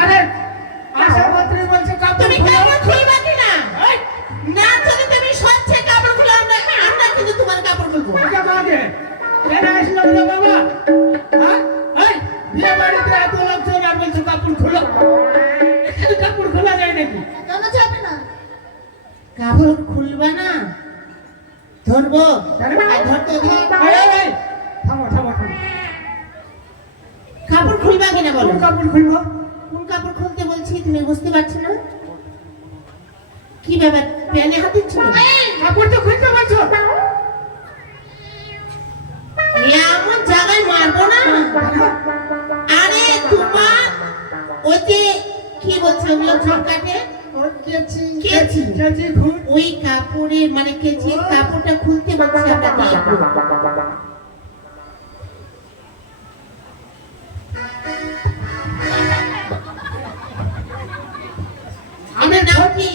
আরে আশা পাত্রী বলছে কাপড় তুমি কাপড় খুলবা কি না? না যদি তুমি সচ্ছে কাপড় খুলো আমরা কিন্তু তোমার কাপড় খুলবো। এটা বাজে এরা আসলো না বাবা। হ্যাঁ এই বিয়ে বাড়িতে এত লোকজন আর বলছে কাপড় খুলো, এখানে কাপড় খোলা যায় নাকি? কেন যাবে না? কাপড় খুলবা না? ধরবো আর ধরতে দিই। এই থামো থামো থামো, কাপড় খুলবা কিনা বলো? কোন কাপড় খুলবো? কোন কাপড় খুলতে বলছি তুমি বুঝতে পারছো না? কি ব্যাপার প্যানে হাত দিচ্ছ? কাপড় তো খুলতে বলছো। এমন জায়গায় মারবো না। আরে তোমার ওই যে কি বলছে ওগুলো ঝটকাটে কেচি কেচি কেচি খুল। ওই কাপড়ের মানে কেচির কাপড়টা খুলতে বলছে আমরা দেখবো। আমার নাম কি?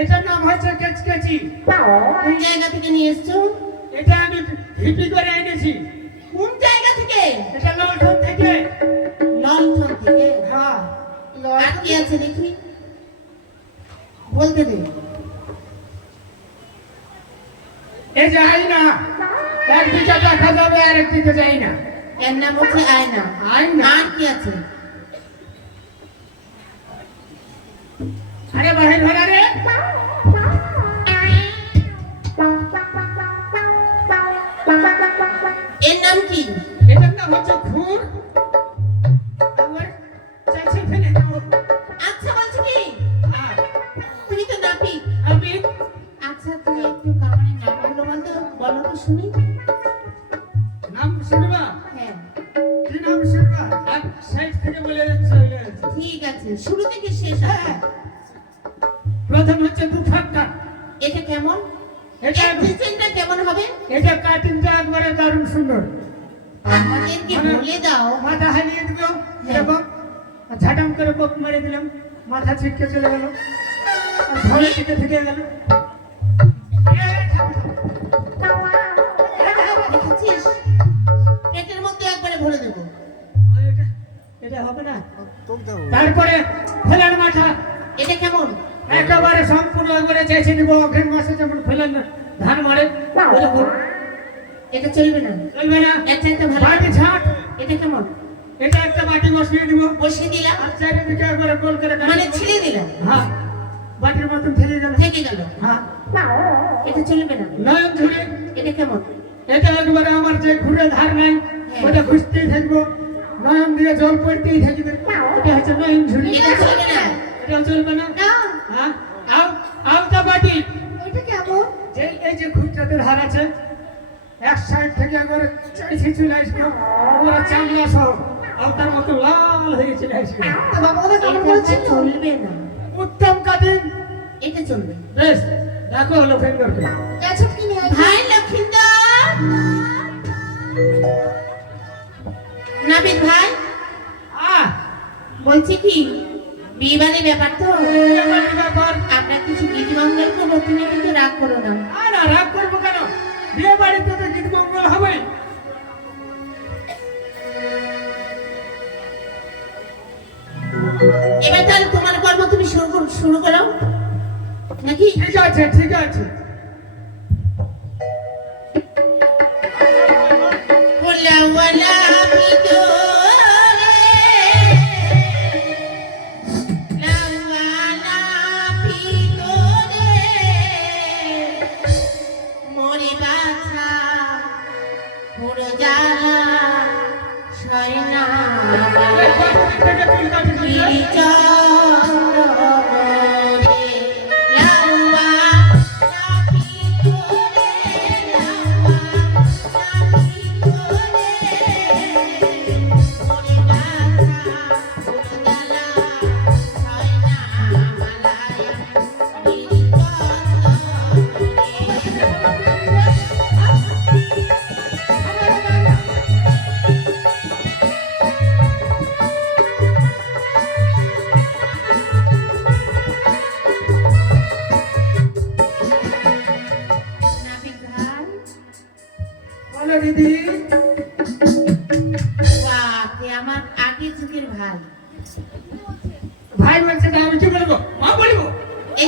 এটার নাম হচ্ছে কেচকেচি। কোন জায়গা থেকে নিয়ে এসছো? এটা আমি হিপি করে এনেছি। কোন জায়গা থেকে? এটা লন্ডন থেকে। লন্ডন থেকে? হ্যাঁ আর কি আছে দেখি বলতে দে। এই যে আয়না, একদিকে দেখা যাবে আর একদিকে যাই না। এর নাম হচ্ছে আয়না। আয়না? আর কি আছে? আরে বাহির হল রে। এর নাম কি? এটার নাম হচ্ছে খুর। আমার চাচি ফেলে দাও। আচ্ছা বলছো কি হ্যাঁ, তুমি তো নাপি। আমি আচ্ছা তুই একটু কামানের নামগুলো বলতো বলো তো শুনি। নাম শুনবা? হ্যাঁ কি নাম শুনবা? এক সাইড থেকে বলে যাচ্ছে। ঠিক আছে শুরু থেকে শেষ হবে। প্রথম হচ্ছে দুফাক্কা। এটা কেমন? এটা এর ডিজাইনটা কেমন হবে? এটা কাটিংটা একবারে দারুণ সুন্দর। আমাদেরকে বলে দাও। মাথা হারিয়ে দিল এরকম, ঝাটাম করে কোপ মেরে দিলাম, মাথা ছিটকে চলে গেল, ঘরে থেকে থেকে গেল। দেখেছিস পেটের মধ্যে একবারে ভরে দেবো। এটা হবে না। তারপরে ফেলার মাথা। এটা কেমন? একেবারে সম্পূর্ণ একবারে চেঁচে নিব, অঘ্রাণ মাসে যেমন ফেলার ধান মারে ওরকম। এটা চলবে না। চলবে না। এর চাইতে ভালো। বাটি ছাট। এটা কেমন? এটা একটা বাটি বসিয়ে দিব, বসিয়ে দিলাম আর চারিদিকে একবারে গোল করে মানে ছিঁড়ে দিলাম। হ্যাঁ, বাটির মতন থেকে গেল। থেকে গেল। হ্যাঁ, এটা চলবে না। নয়ন ঝুড়ি। এটা কেমন? এটা একবারে আমার যে ঘুরে ধার নাই ওটা খুঁজতেই থাকবো, নয়ন দিয়ে জল পড়তেই থাকবে। এটা হচ্ছে নয়ন ঝুড়ি। এটা চলবে না। এটাও চলবে না। না। হ্যাঁ, আওতা বাটি। এটা কেমন? যে এই যে খুঁজটাতে ধার আছে, এক সাইড থেকে একবারে চাইছে চলে আসবে, ওরা চামড়া সহ আওতার মতো লাল হয়ে চলে আসবে। বাবা ওটা কেমন বলছিল? চলবে না। উত্তম কাটিং। এটা চলবে। বেশ, দেখো হলো ফেন্ডারকে। আচ্ছা কি নিয়ে ভাই লক্ষিন্দর নাবিদ ভাই বলছি কি বিয়েবাড়ির ব্যাপার তো ব্যাপার। আমরা কিছু গীতি মঙ্গল করবো, তুমি কিন্তু রাগ করো না। আর রাগ করবো কেন? বিয়ে বাড়িতে তো গীত মঙ্গল হবে। এবার তাহলে তোমার কর্ম তুমি শুরু করো নাকি? ঠিক আছে ঠিক আছে। ওলা মরে বাছা পুরো জ্বালা সয়না চন্দ্র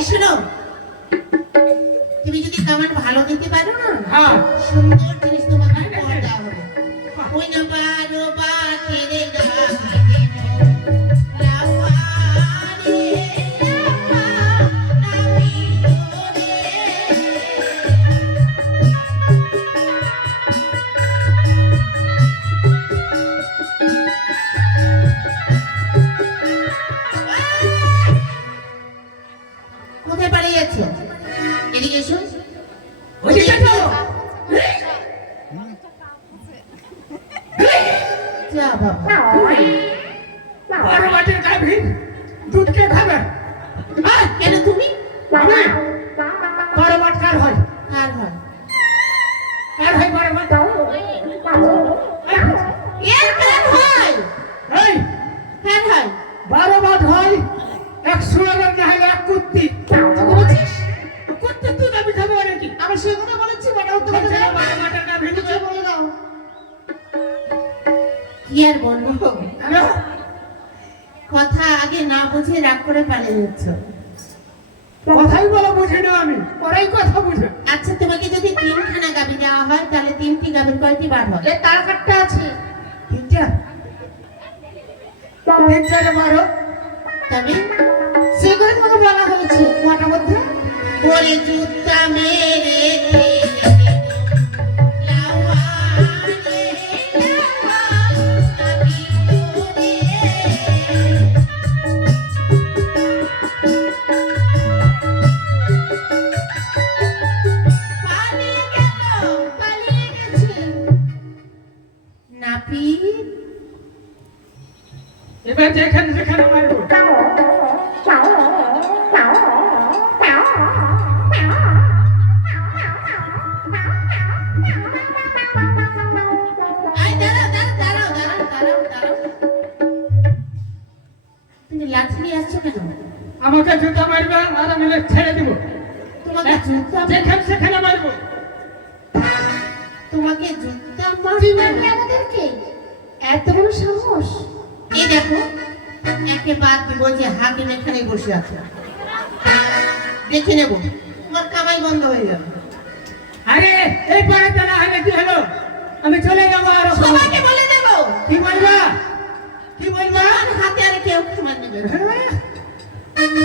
এই শোনো, তুমি যদি কামান ভালো দিতে পারো না, হ্যাঁ সুন্দর জিনিস তোমাকে উপহার দেওয়া হবে। ওই না বারো বাকেরে গানে লাওয়ারে লাওয়া নামি তোরে। কোথায় পালিয়ে যাচ্ছে? এদিকে এসো। ওদিকে তো যা বাবা, বড় বাটির গাভী দুধ কে খাবে? হ্যাঁ? কেন তুমি? আমি বড় বাট কার হয়? কার হয়? কার হয় বড় বাট? এর কার হয়? এই কার হয়? বড় বাট হয় 111 না হলে এক কুত্তি। তো বলছিস? কুত্তি দুধ আমি খাবো নাকি? আমার সে কথা বলেছি, বড় হতে বড় কথা বাটের গাভী দুধ বলে দাও। কি আর বলবো, হ্যালো কথা আগে না বুঝে রাগ করে পালিয়ে যাচ্ছ। কথাই বলা বুঝি না আমি, পরেই কথা বুঝে। আচ্ছা, তোমাকে যদি 3খানা গাভী দেওয়া হয় তাহলে 3টি গাভীর কয়টি বার হয়? এ তার কাটটা আছে তিনটা, তিন চারে 12। তবে সেগুলো তোমাকে বলা হয়েছে কটার মধ্যে? বলে জুতা মেরে এবার যেখানে যেখানে মারবো। তুমি লাঠি নিয়ে আসছো কেন? আমাকে জুতা মারবে আর আমি ছেড়ে দিব। তোমাকে জুতা যেখানে সেখানে মারবো। তোমাকে জুতা মারবে আমাদেরকে? এত বড় সাহস! এই দেখো, একে বাদ দিব যে হাকিম এখানে বসে আছে, দেখে নেব তোমার কামাই বন্ধ হয়ে যাবে। আরে এই পাড়াতে না হলে কি হলো? আমি চলে যাবো। আর সবাইকে বলে দেব। কি বলবা? কি বলবা? আর হাতে আর কেউ খাবার নেবে না। হ্যাঁ?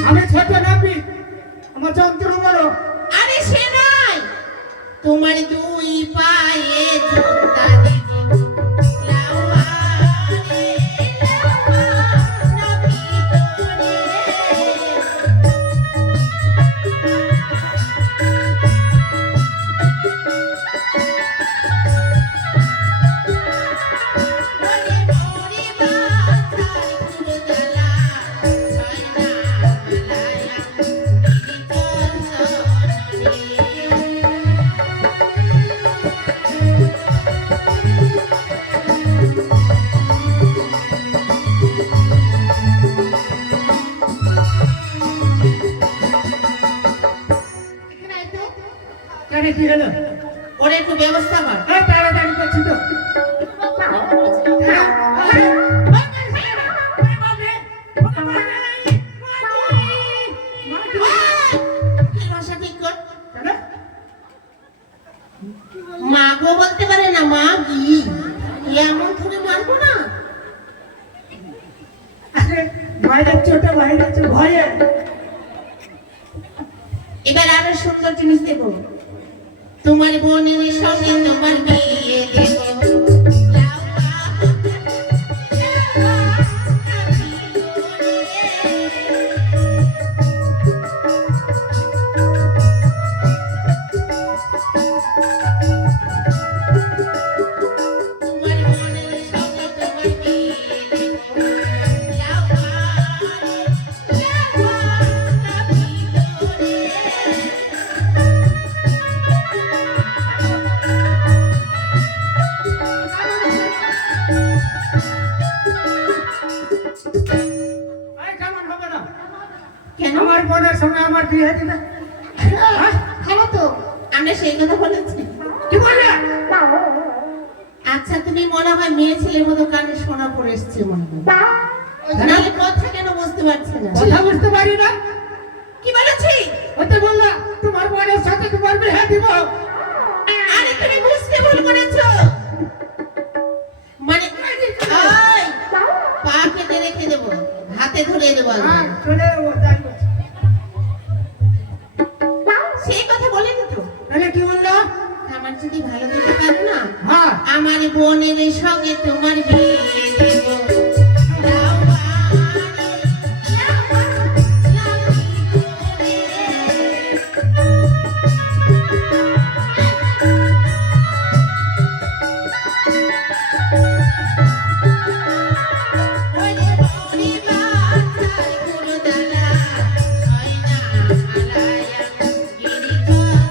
আমি ছোট নাপি, আমার যন্ত্র বড়। আরে সে নয়, তোমার 2 পায়ে জুতা দিব লাওয়ারে লাওয়া নবী তোরে। বলে মোরে বাছাই কুরদলা ছয় না মালায়া দিদি চন্দনে। এখানে আয় তো। কেন কি হলো? ওর একটু ব্যবস্থা কর। হ্যাঁ তাড়াতাড়ি করছি তো। হ্যাঁ, আরে, ওরে বাপরে, ওরে বাপরে, মাটি, মাটি। এই ভাষা ঠিক কর। কেন? মা গো বলতে পারে না, মা কি এমন করে মারবো না। আরে বাইরে চোটে বাইরে চোটে ভয়ে। এবার আরো সুন্দর জিনিস দেবো, তোমার বোনের সঙ্গে তোমার বিয়ে দেবো লাওয়া, লাওয়া, আমি তোমার বোনের সঙ্গে তোমার বিয়ে দেবো লাওয়া, লাওয়া, আমি তোরে। আরে কেমন হবে না? কেন? আমার বোনের সঙ্গে আমার বিয়ে দিবে। হ্যাঁ? খাবো তো, আমরা সেই কথা বলেছি। কি বললে? আচ্ছা, তুমি মনে হয় মেয়ে ছেলের মতো কানে শোনা পড়ে এসছে মনে হয়। নাহলে কথা কেন বুঝতে পারছি না? কথা বুঝতে পারি না। কি বলেছি? ওতে বললা তোমার বোনের সাথে তোমার বিয়ে দিব। আরে তুমি বুঝতে ভুল করেছো, মানে ওই পা কেটে রেখে দেবো, হাতে ধরে দেবো আগে। হ্যাঁ চলে যাবো, তাই বলছি। সেই কথা বলেনি তো। তাহলে কি বললো? আমার যদি ভালো দিতে পারো না, হ্যাঁ আমার বোনের সঙ্গে তোমার বিয়ে দেবো। লাউ বারে, লাউ বারে, ওরে বৌরি বাছার গুরুদানা, হয় না আলায়া গিরিচন্দনে।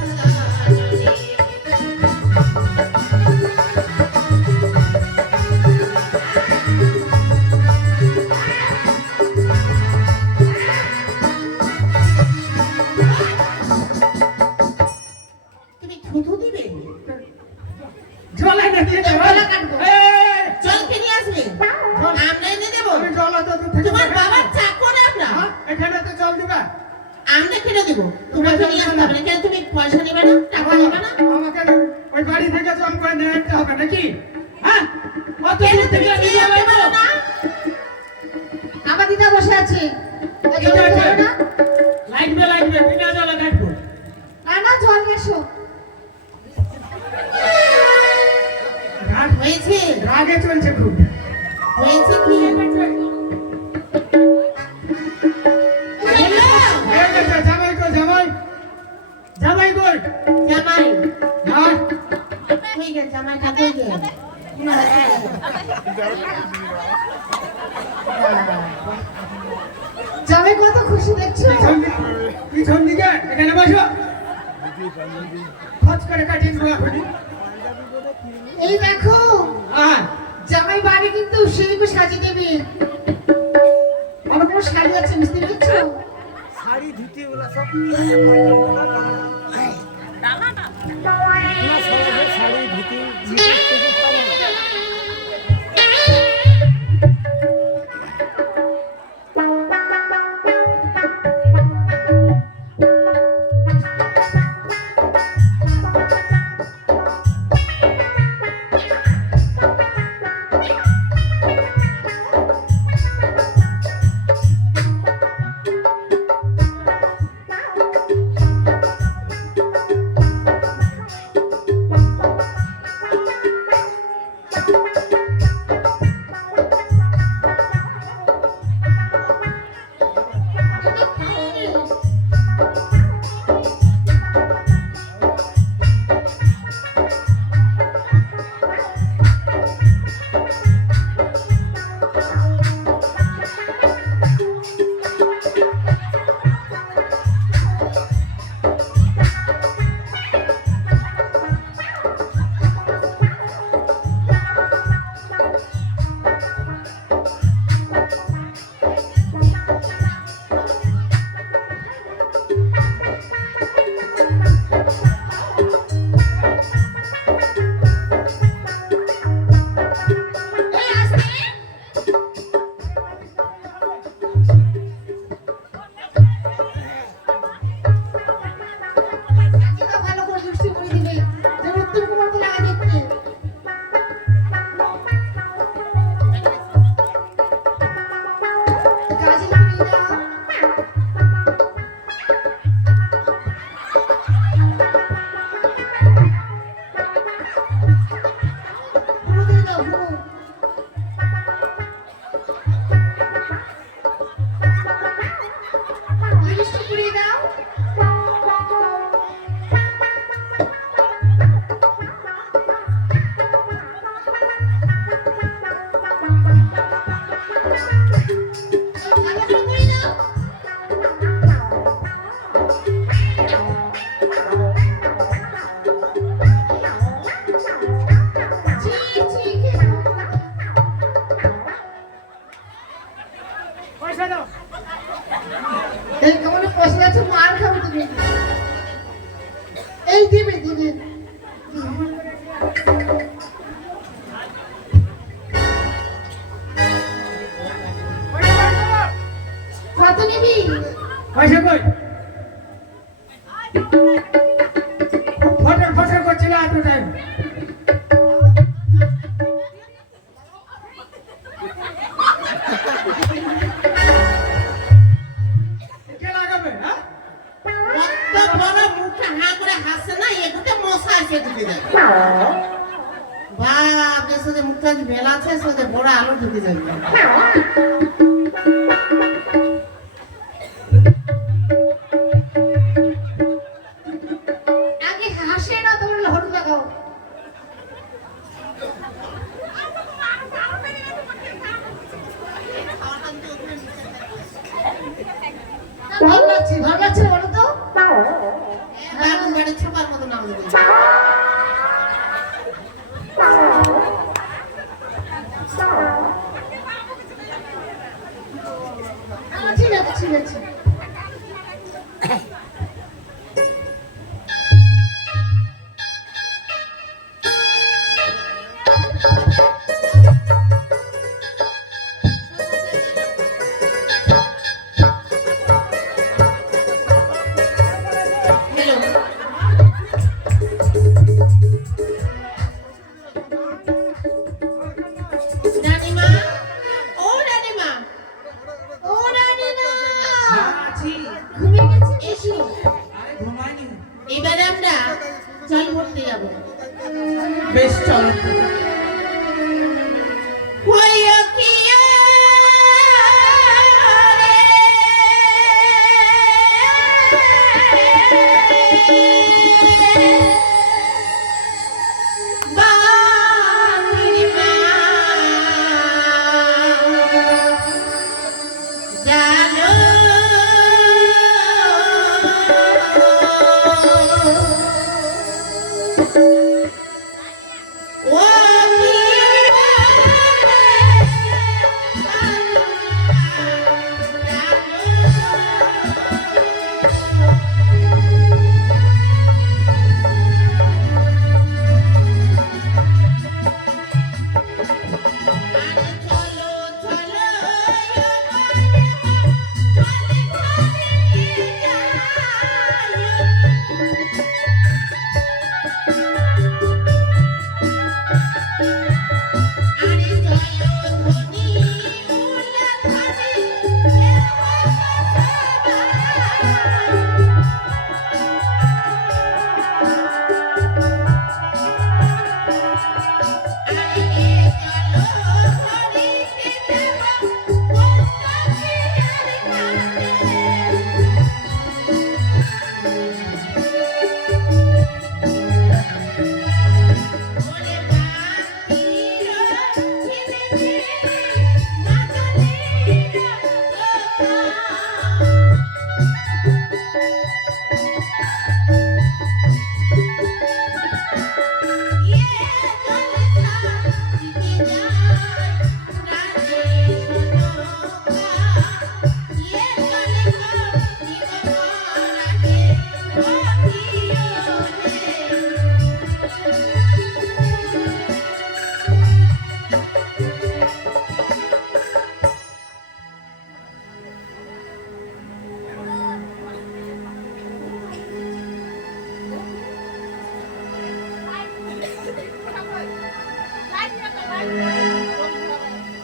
তুমি থুতু দিবে? জলে না দিয়ে দেবো। গলা কাটবো। এই, জল কে নিয়ে আসবে? আমরা এনে দেবো? আমি জল তো দূর থেকে তোমার দেবো। বাবার চাকর আমরা। হ্যাঁ, এখানে তো জল দিবা। আমরা কিনে দেবো, তোমাকে নিয়ে আসতে হবে না। কেন তুমি পয়সা নেবে না, টাকা নেবে না? আমাকে ওই বাড়ি থেকে জল করে নিয়ে আনতে হবে নাকি? হ্যাঁ অত কেন দূর তুমি থেকে চেয়ে নিয়ে আনতে যাবো? পারো না? আমার দিদা বসে আছে। ঠিক আছে। লাগবে বিনা জলে কাটবো। না জল এসো। রাগ হয়েছে? রাগে চলছে খুব। হয়েছে কি? বলো। এই গেছে, জামাই কই, জামাই জামাই কই? জামাই হ্যাঁ কই গে, জামাইটা কই গে? জামাই কত খুশি দেখছো? পিছন দিকে এখানে বসো। খচ করে কাটিয়ে দেবো এখনই। এই দেখো হ্যাঁ জামাই বাড়ি কিন্তু সেই সাজিয়ে দেবে। আমার কোনো শাড়ি আছে বুঝতে পেরেছো? শাড়ি ধুতি ওগুলা সব শাড়ি ধুতি পয়সা কই? ফটর ফটর করছিল এত টাইম। কে লাগাবে হ্যাঁ? কত বড় মুখটা হা করে হাসছে না, এগুতে মশা এসে ঢুকে যায়। বাপ রে, সোজা মুখটা মেলা আছে, সোজা বড় আলো ঢুকে যাবে। আগে হাসে না, তোমার লহর লাগাও। ভালো লাগছে না বলো তো? বাবু বেড়ে ছোপার মতো নাম দেবে। ঠিক আছে ঠিক আছে। হ্যালো, রানীমা, ও রানীমা, ও রানীমা, হ্যাঁ, আছি। ঘুমিয়ে গেছে? এসো। আরে ঘুমাইনি। এবারে আমরা জল ভরতে যাবো। বেশ চলো। ওয়া কিয়া বাতিমা জানো ও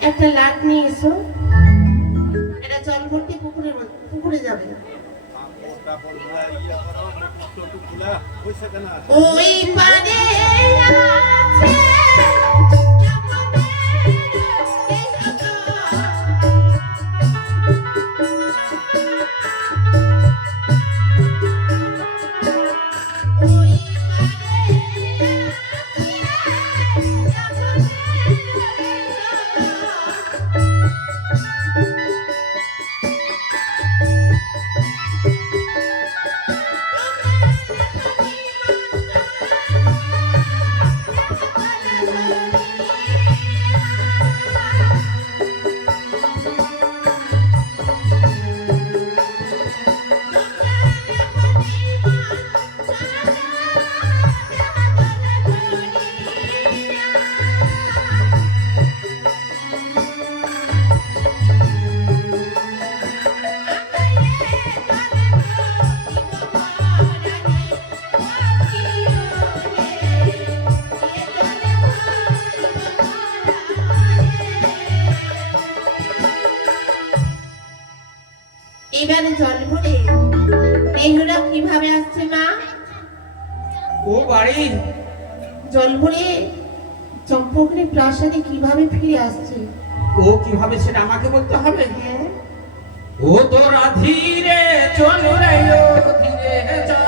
একটা লাট নিয়ে এসো, এটা জল ভর্তি পুকুরে যাবে। ওই পারে আছে এবারে জল ভরে দেহরা কিভাবে আসছে মা? ও বাড়ি জল ভরে চম্পকনি প্রাসাদে কিভাবে ফিরে আসছে? ও কিভাবে সেটা আমাকে বলতে হবে। হ্যাঁ, ও তোরা ধীরে চল রে ও ধীরে চল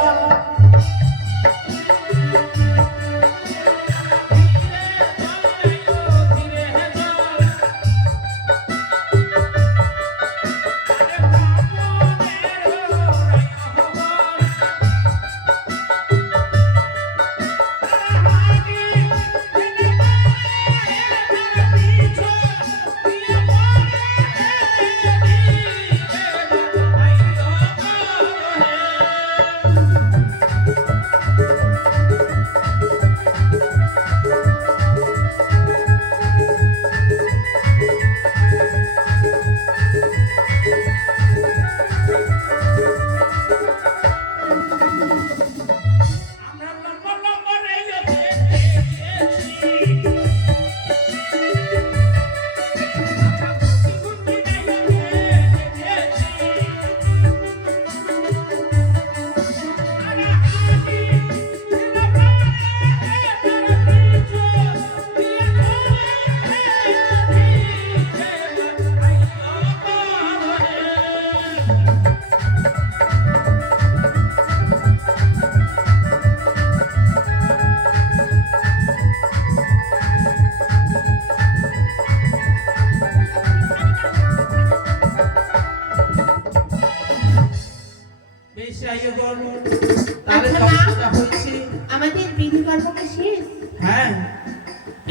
তাহলে আচ্ছা, দশটা হয়েছে। আমাদের বিধি কর্ম কি শেষ? হ্যাঁ,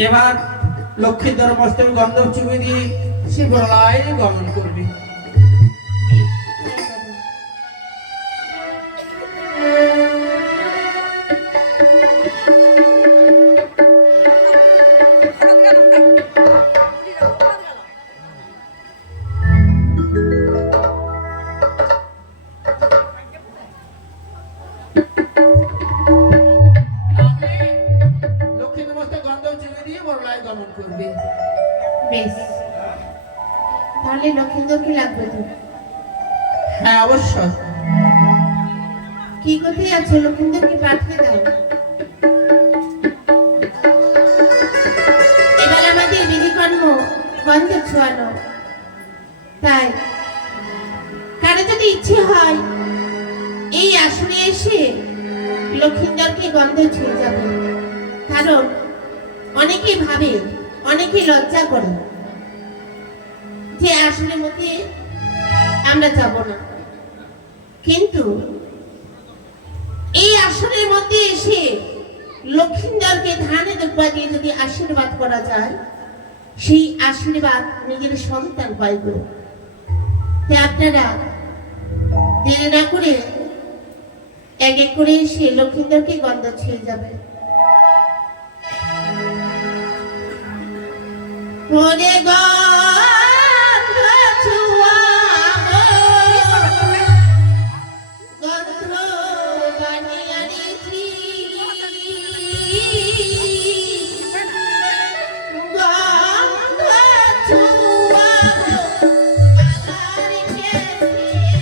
এবার লক্ষ্মীধর মস্তক গন্ধব চুবি দিয়ে সে প্রলয় গমন করবে। লক্ষ্মীধর মস্তক গন্ধব চুবি দিয়ে প্রলয় গমন করবে। বেশ, তাহলে লক্ষিন্দর কি লাগবে তো? হ্যাঁ, অবশ্যই। কি কোথায় আছে? লক্ষিন্দরকে পাঠিয়ে দাও। এবার আমাদের বিধিকর্ম গন্ধ ছোঁয়ানো, তাই কারো যদি ইচ্ছে হয় এই আসরে এসে লক্ষিন্দরকে গন্ধ ছুঁয়ে যাবে। কারণ অনেকেই ভাবে, অনেকেই লজ্জা করে যে আসরের মধ্যে আমরা যাব না, কিন্তু এই আসরের মধ্যে এসে লক্ষিন্দরকে ধানে দুব্বা দিয়ে যদি আশীর্বাদ করা যায়, সেই আশীর্বাদ নিজের সন্তান পাইবে। তাই আপনারা দেরি না করে এক এক করে এসে লক্ষিন্দরকে গন্ধ ছুঁয়ে যাবে। ওরে গন্ধ ছোঁয়াবো, গন্ধ বানিয়ে আনিছি, গন্ধ ছোঁয়াবো আমার কেশে।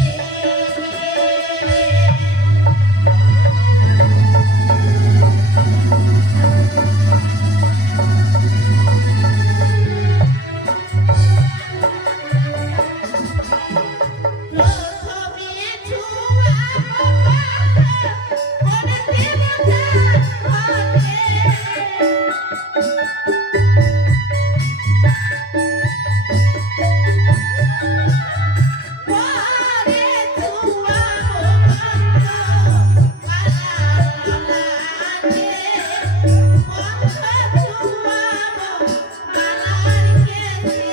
প্রথমে ছোঁয়াবো মনে দেবতার ঘরে। পরে ছোঁয়াবো গন্ধ বানার লাগে, গন্ধ ছোঁয়াবো মালার কেশে।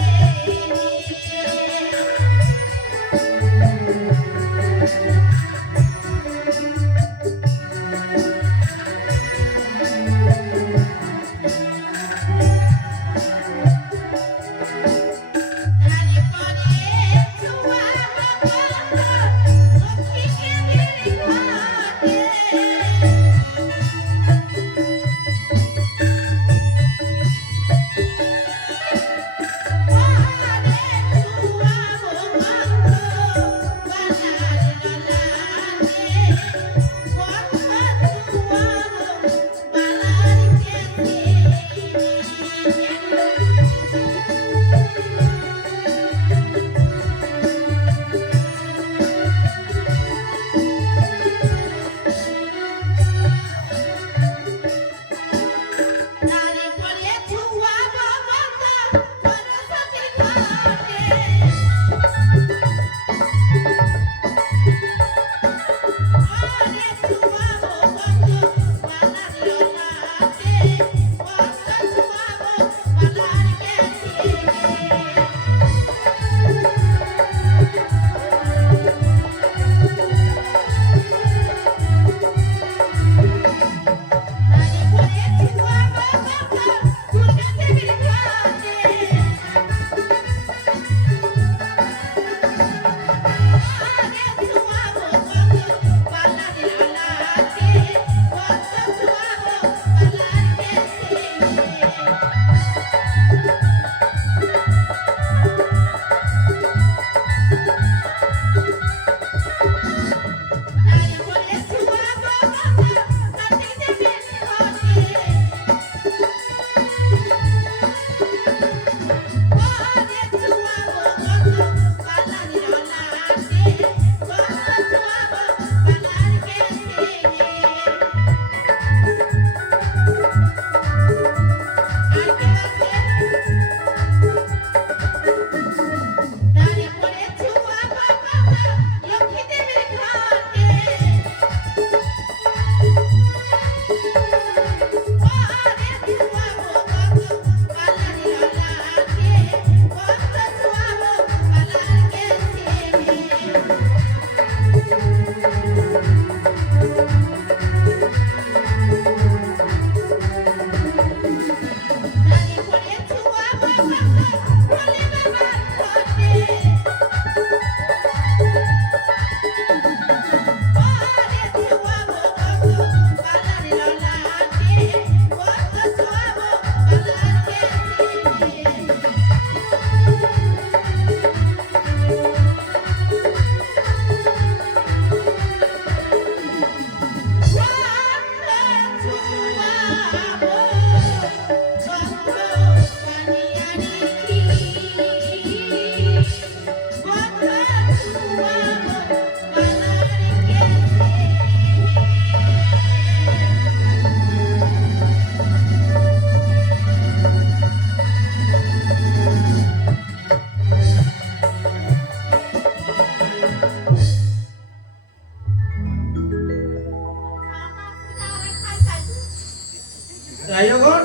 রায়গণ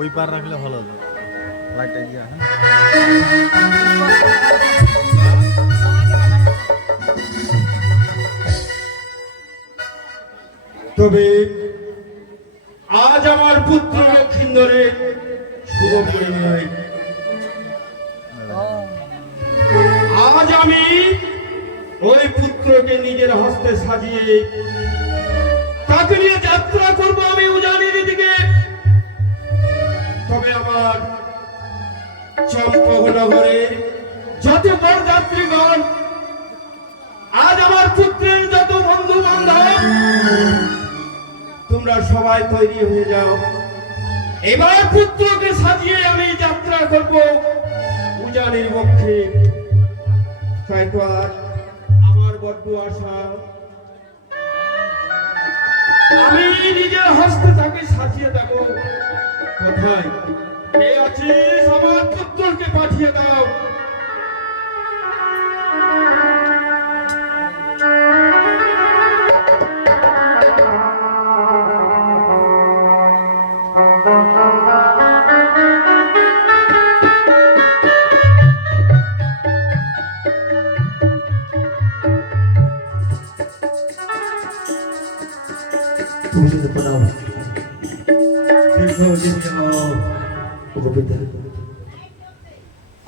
ওই পার রাখলে ভালো হতো লাইটটা দিয়া তবে আজ আমার পুত্র লক্ষিন্দরের শুভ পরিণয়। আজ আমি ওই পুত্রকে নিজের হস্তে সাজিয়ে তাকে নিয়ে যাত্রা করব আমি উজানির দিকে। তবে আমার চম্পকনগরের যত বরযাত্রীগণ, আজ আমার পুত্রের যত বন্ধু বান্ধব, তোমরা সবাই তৈরি হয়ে যাও। এবার পুত্রকে সাজিয়ে আমি যাত্রা করব উজানির পক্ষে। তাই তো আর আমার বড্ড আশা, আমি নিজের হস্তে তাকে সাজিয়ে দেব। কোথায় কে আছিস? আমার পুত্রকে পাঠিয়ে দাও।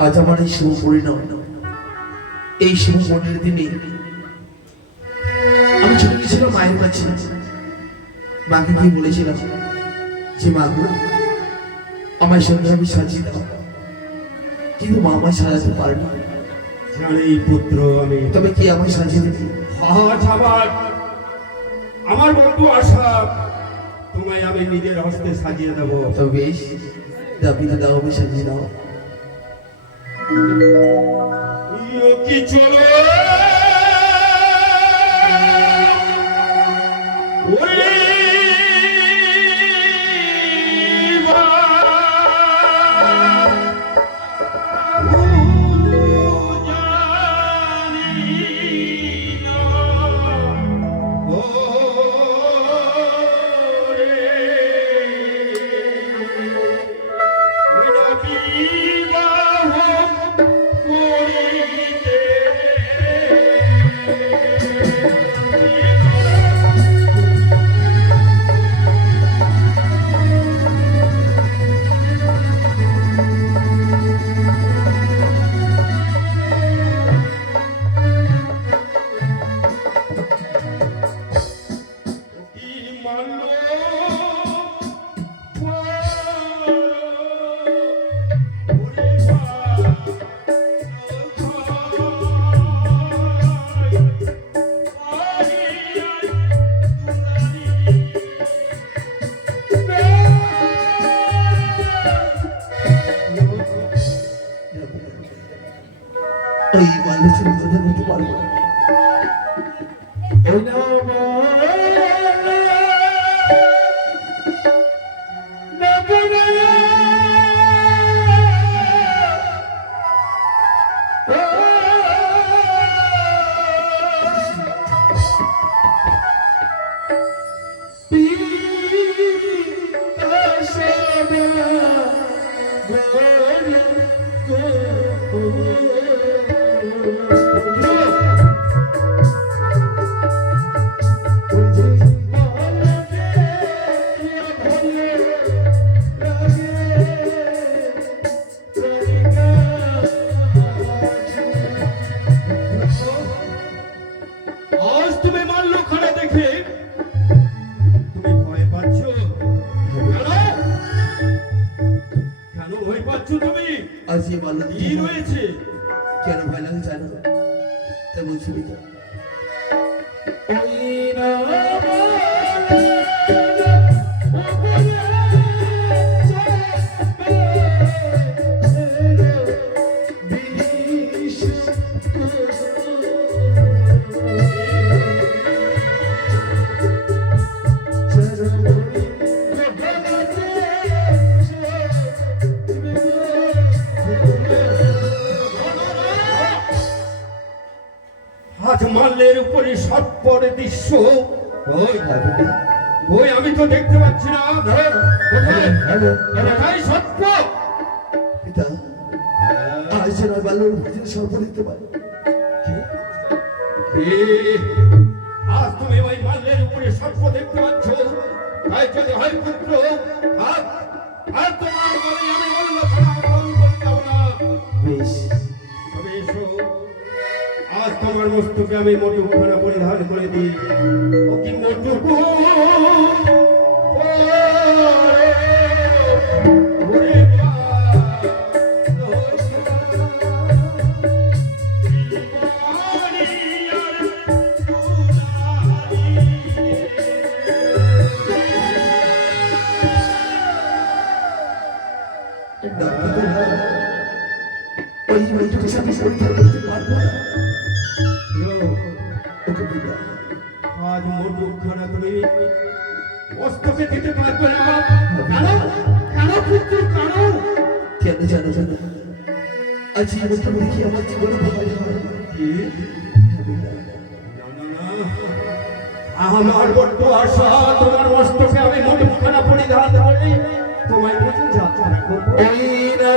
আজ আমার এই শুভ পরিণাম, এই শুভ মনের দিনে আমি চলে গেছিলাম মায়ের কাছে। মাকে গিয়ে বলেছিলাম যে মা গো, আমার সঙ্গে আমি সাজিয়ে দাও, কিন্তু মা আমায় সাজাতে পারেনি। জানি পুত্র, আমি তবে কি আমায় সাজিয়ে দেবে? আমার বড্ড আশা, তোমায় আমি নিজের হস্তে সাজিয়ে দেব। তবে বেশ, দাবিটা দাও, আমি সাজিয়ে দাও। কি চলো ওই মানুষের কথা বলতে পারবো না। আজ এই মাল্য কি রয়েছে? কেন ভয় লাগে জানো? তাই বলছি বেটা, মালের উপরে সর্পর দৃশ্য। ওই আমি তো দেখতে পাচ্ছি না। কোথায় সর্প? পিতা, আজ না বাল্যর ভোজনে সর্প দেখতে পাই। আজ তুমি ওই মালের উপরে সর্প দেখতে পাচ্ছ? তাই যদি হয় পুত্র, আর তোমার বলে আমি বলল না। বেশ, তবে এসো, আজ তোমার মস্তকে আমি মোটুখানা পরিধান করে দিই। অতি মোটুকু মস্তকে দিতে পারবে না। কেন কেন পুত্র কেন? কেন জানো জানো আজ এই মুহূর্তে দেখি আমার জীবনে ভয় হয়। কি? না, না, না। আমার বড্ড আশা তোমার মস্তকে আমি মুঠোখানা পরিধান করে তোমায় বুঝে যাত্রা করবো। ওই না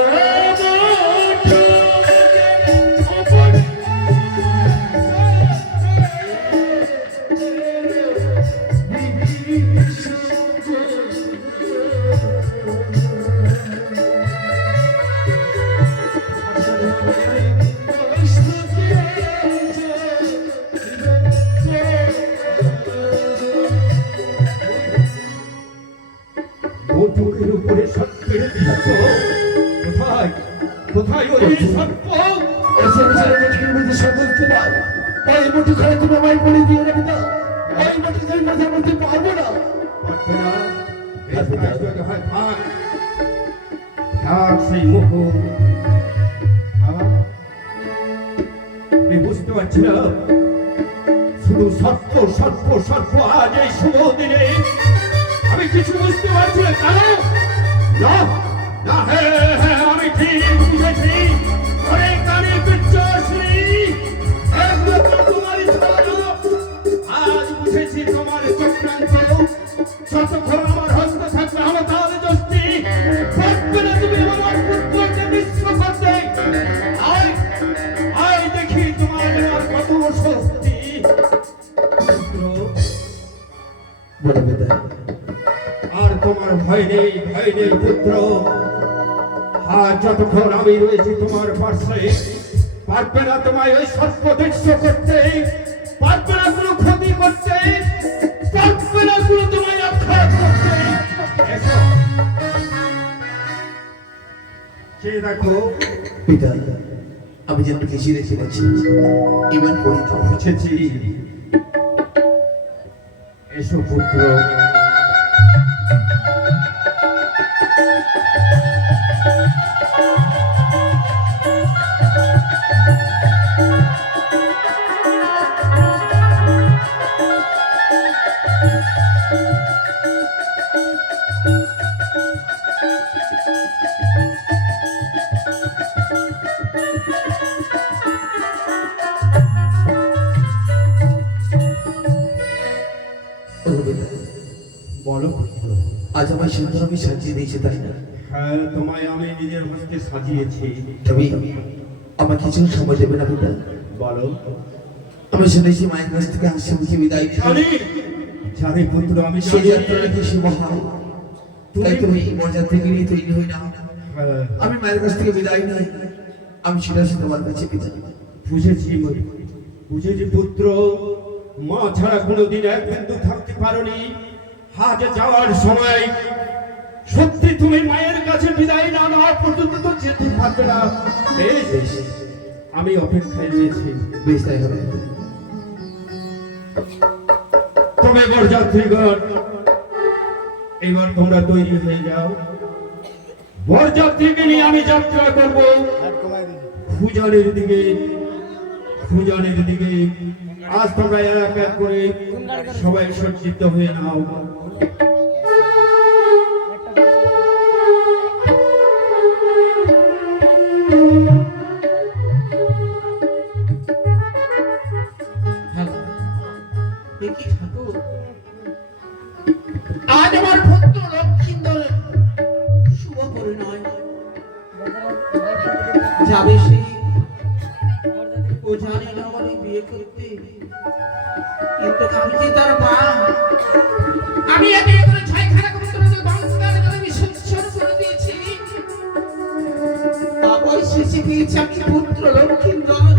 বন্দুকের উপরে সর্পের দৃশ্য। কোথায় কোথায় ওই সর্প? ওই মুঠো খানে তুমি আমায় পড়ে দিও না পিতা। ওই মুঠো খানে মাথা করতে পারবো না। পারবে না। বেশ, বেশ, বেশ, হয়, থাক। থাক সেই মুকুট। আমি বুঝতে পারছি না, শুধু সর্প সর্প সর্প আজ এই শুভ দিনে আমি কিছু বুঝতে পারছি না। কেন? না না, হ্যাঁ হ্যাঁ, আমি ঠিক বুঝেছি। ওরে কানে বিচ্ছাসী, একমাত্র তোমারই ছাড়া। আজ বুঝেছি তোমার চক্রান্ত। যতক্ষণ আমার হস্ত থাকবে আমার তাহলে দোষটি পারবে না তুমি আমার পুত্রকে নিঃস্ব করতে। আয় আয় দেখি তোমার আর কত শক্তি। পুত্র, বলো পিতা। আর তোমার ভয় নেই পুত্র। আর যতক্ষণ আমি রয়েছি তোমার পাশে, পারবে না তোমায় ওই সর্প দৃশ্য করতে, পারবে না কোনো ক্ষতি করতে, পারবে না কোনো তোমায় আঘাত করতে। এসো, চেয়ে দেখো। পিতা আমি যেন কিছু রেখে পাচ্ছি এবার পরীক্ষা বুঝেছি। এসো পুত্র। বলো পুত্র। আজ আমার সুন্দর আমি সাজিয়ে দিয়েছি তাই না? হ্যাঁ, তোমায় আমি নিজের হস্তে সাজিয়েছি। তবে আমার কিছু সময় দেবে না পিতা? বলো। আমি শুনেছি মায়ের কাছ থেকে হাসি মুখে বিদায় জানি জানি পুত্র, আমি সেই জানি। যাত্রা নাকি মহান। তাই তুমি মজার থেকে নিয়ে তৈরি হই না। হ্যাঁ, আমি মায়ের কাছ থেকে বিদায় নই, আমি সেটা আসি তোমার কাছে পিতা। বুঝেছি বুঝেছি পুত্র। মা ছাড়া কোনোদিন এক বিন্দু থাকতে পারোনি। আজ যাওয়ার সময় সত্যি তুমি মায়ের কাছে বিদায় না নেওয়া পর্যন্ত তো যেতে পারবে না। বেশ, আমি অপেক্ষায় রয়েছি। বেশ তাই হবে। তবে বরযাত্রীগণ, এবার তোমরা তৈরি হয়ে যাও। বরযাত্রীকে নিয়ে আমি যাত্রা করব খুজানের দিকে। খুজানের দিকে আজ তোমরা এক এক করে সবাই সজ্জিত হয়ে নাও। আজ আমার পুত্র লক্ষ্মীন্দর শুভ পরিণয়। যাবে সে ও জানি না আমারে বিয়ে করতে, কিন্তু আমি যে তার মা। আমি একে করে ছয় খানা পুত্রদের বংশধর আমি সুচ্ছন্ন করে দিয়েছি। বাবাই শেষে পেয়েছি আমি পুত্র লক্ষ্মীন্দর।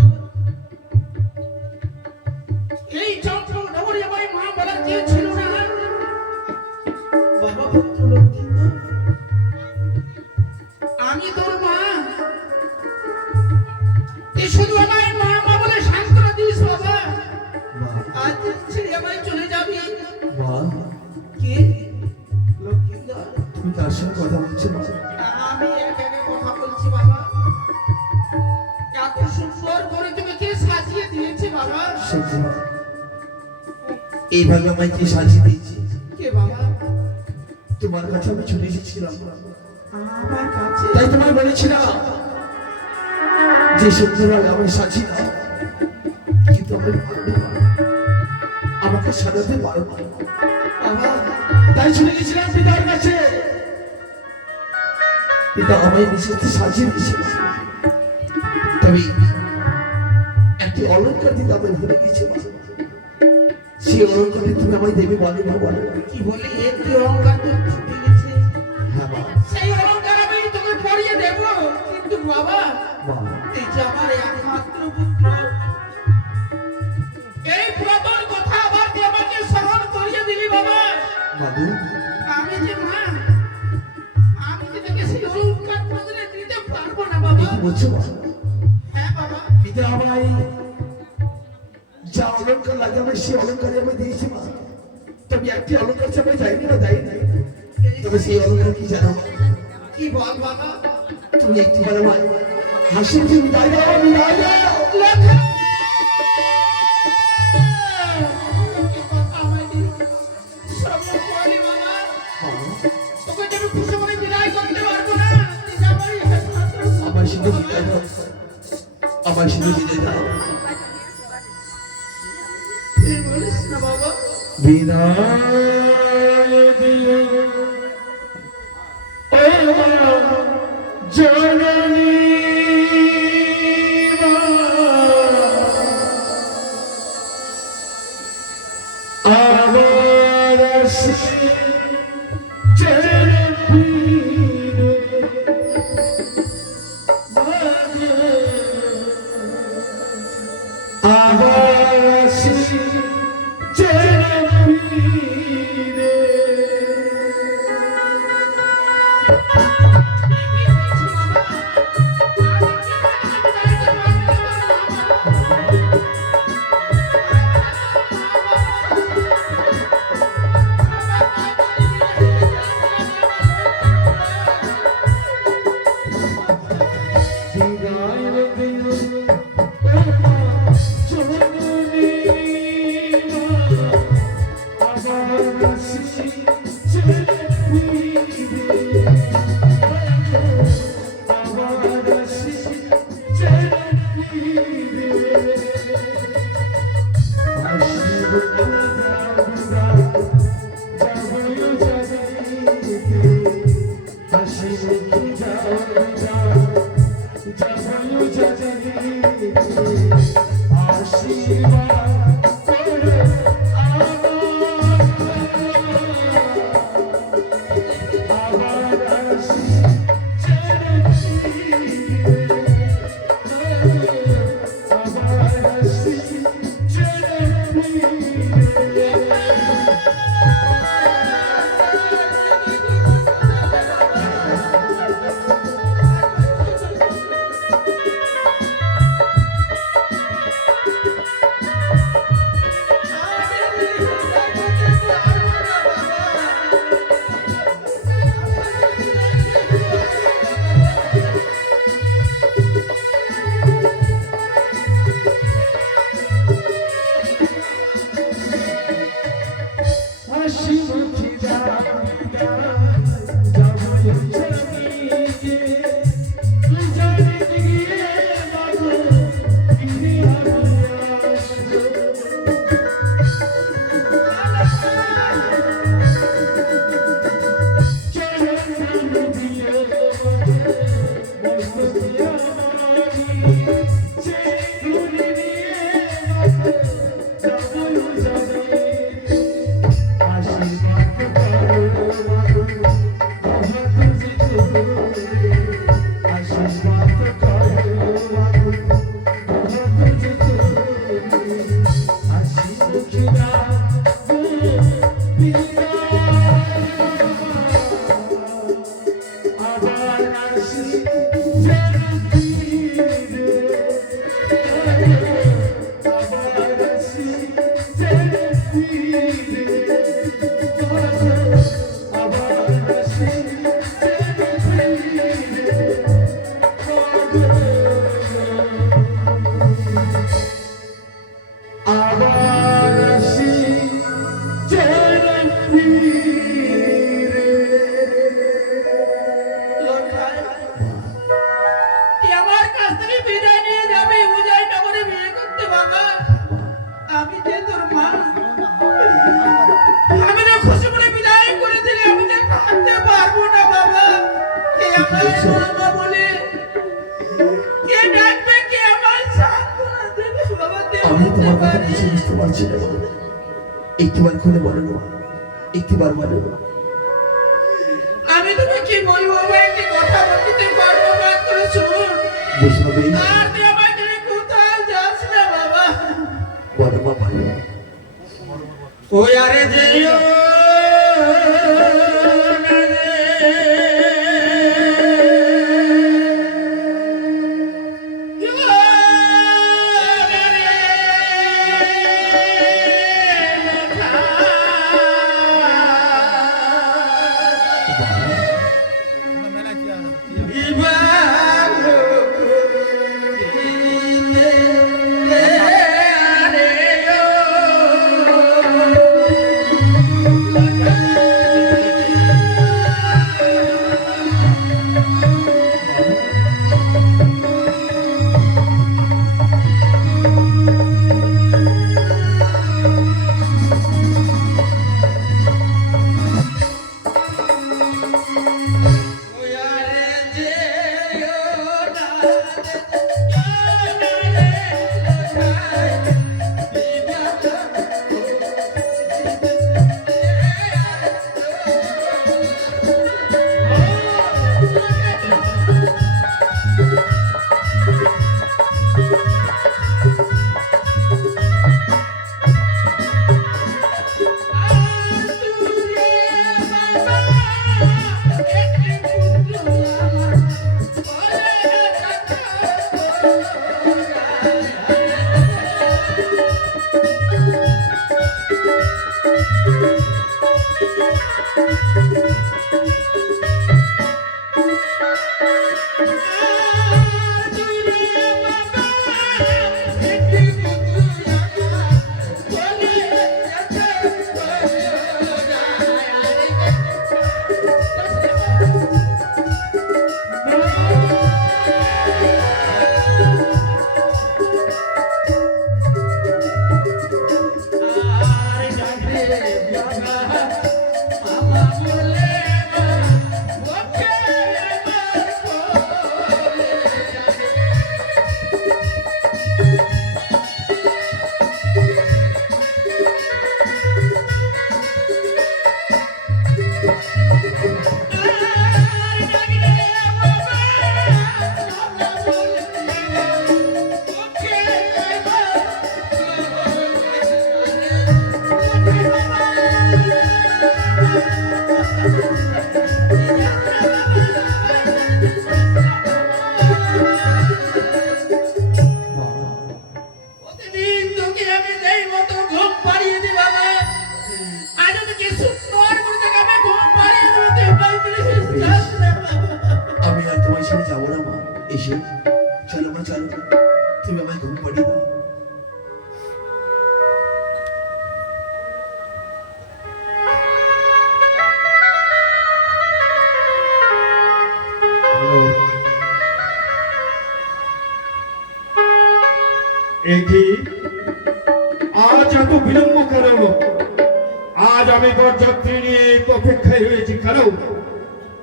এই চন্দ্র নগরে আমার মা বলার কেউ ছিল না। বাবা পুত্র লক্ষ্মীন্দর, আমি তোর মা। তুই শুধু আমায় মা মা বলে সান্ত্বনা দিস বাবা। আজ ছেড়ে আমায় চলে যাবি। মা, কে? লক্ষ্মীন্দর, তুমি কার সঙ্গে কথা বলছো মা? আমি একা একা কথা বলছি বাবা। এত সুন্দর করে তুমি কে সাজিয়ে দিয়েছে বাবা? সত্যি মা, এইভাবে আমায় কে সাজিয়ে দিয়েছে? কে বাবা? তোমার কাছে আমি চলে এসেছিলাম, আমার কাছে তাই তোমায় বলেছিলাম যে সুন্দর আগে আমি সাজি না, কিন্তু আমি পারবো না, আমাকে সাজাতে পারবো না বাবা। তাই চলে গেছিলাম পিতার কাছে, পিতা আমায় নিষেধে সাজিয়ে দিয়েছিল, তবে একটি অলঙ্কার দিতে আমি ভুলে গেছি বাবা। সেই অলঙ্কারটি তুমি আমায় দেবে বলে না বলে? কি বলি একটি অহংকার তো ছুটে গেছে। হ্যাঁ বাবা। সেই অহংকার আমি তোকে পরিয়ে দেব, কিন্তু বাবা বাবা এই যে আমার একমাত্র পুত্র, এই প্রবল কথা আবার তুই আমাকে স্মরণ করিয়ে দিলি বাবা। বাবু আমি যে মা, আমি যে তোকে সেই অলংকার বদলে দিতে পারবো না বাবা। কি বলছো বাবা? হ্যাঁ বাবা। পিতা আমায় যা অলঙ্কার লাগে আমি সেই অলঙ্কারে আমি দিয়েছি মা, তবে একটি অলঙ্কার চাপে যাইনি বা যাই নাই, তবে সেই অলঙ্কার কি জানো? কি বল বাবা? তুমি একটি বার আমায় হাসি মুখে বিদায় দাও, বিদায় দাও। লেখা এই কথা আমায় দিলি। শ্রবণ করলি বাবা। তোকে যে আমি খুশি মনে বিদায় করতে পারবো না, তুই যে আমারই একমাত্র পুত্র। আমার শুধু বিদায় দাও, আমার শুধু বিদায় দাও। তুই বলিস না বাবা। বিদায় দিও ও মা জননী মা, আবার আসি জেনে ফিরে মা গো, আবার আসি জেনে ফিরে। বিদায় দিও ও মা জননী মা, আবার আসি জেনে ফিরে, আবার আসি জেনে ফিরে। আসিব না যাবো যাইতে, আসিব কি যাও যাবো যাইতে, আশীর্বাদ করে আবার আসি জেনে ফিরে, আবার আসি জেনে ফিরে। হাসি মুখে যাবো জানিয়ে, তুই জানি গিয়ে বাবু ফিরে আমি আসবো। চরণ দিয়ে বসবো আমি, সেই ঘুরে নিয়ে যাবো যাবে। আশীর্বাদ করো মাগো, বাবা তুঝে তোরে, আশীর্বাদ করো মাগো, বাবা তুঝে তোরে, হাসি মুখে যাবো বিদায়, আবার আসি জেনে ফিরে, আবার আসি জেনে ফিরে, আবার আসি জেনে ফিরে, আবার আসি বলছো? বাবা বলে কে ডাকবে, কে আমার সান্ত্বনা দেবে বাবা? আমি তোমার কথা কিছু বুঝতে পারছি না মা। একটিবার খুলে বলো না, একটিবার বলো। আমি তোমাকে কি বলবো বাবা? একটি কথা বলতে পারবো মাত্র, শুন। বুঝবে আর তুই আমাকে কোথাও যাস না বাবা। বলো মা, ভালো। ওই আরে যেও মেলা কি আছে এসে চলো মা, চলো, তুমি আমায় ঘুম পাড়িয়ে দাও। এটি আজ এত বিলম্ব কেন? আজ আমি বরযাত্রী নিয়ে অপেক্ষায় রয়েছি কেন?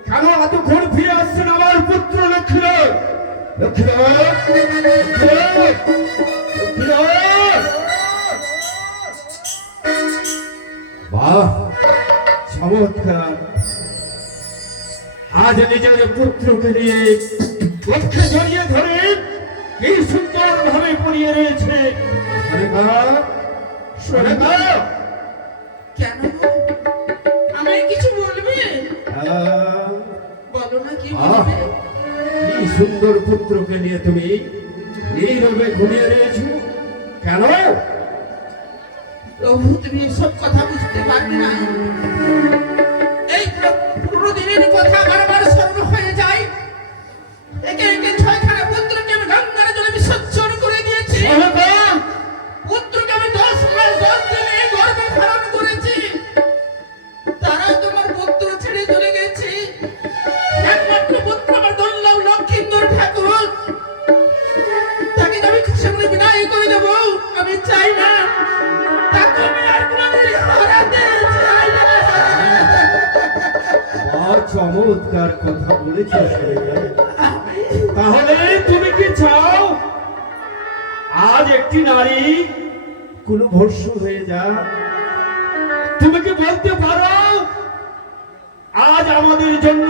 কেন এতক্ষণ ফিরে আসছেন আমার পুত্র লক্ষ্মীধর? বাহ, চমৎকার! আজ নিজের পুত্রকে নিয়ে লক্ষ্যে জড়িয়ে ধরে কি সুন্দর ভাবে পড়িয়ে রয়েছে। কেন আমায় কিছু বলবে? বলো না, কি বলবে? কি সুন্দর পুত্রকে নিয়ে তুমি নীরবে ঘুমিয়ে রয়েছো কেন? প্রভু, তুমি সব কথা বুঝতে পারবে না। এই পুরো দিনের কথা বারবার স্মরণ হয়ে যায়। একে একে 6খানা পুত্রকে আমি গঙ্গার জলে বিসর্জন করে দিয়েছি। পুত্রকে আমি 10 মাস 10 দিনে গর্ভে ধারণ করেছি। তারাও তোমার পুত্র ছেড়ে চলে গেছে। একমাত্র পুত্র আমার দুর্লভ লক্ষ্মীন্দর ঠাকুর, তাকে আমি খুশি করে বিদায় করে দেবো। আমি চাই না তাকে আমি আর কোনোদিন হারাতে চাই না। চমৎকার কথা বলেছ সুরেখা। তাহলে তুমি কি চাও আজ একটি নারী কুলভস্য হয়ে যা? তুমি কি বলতে পারো আজ আমাদের জন্য,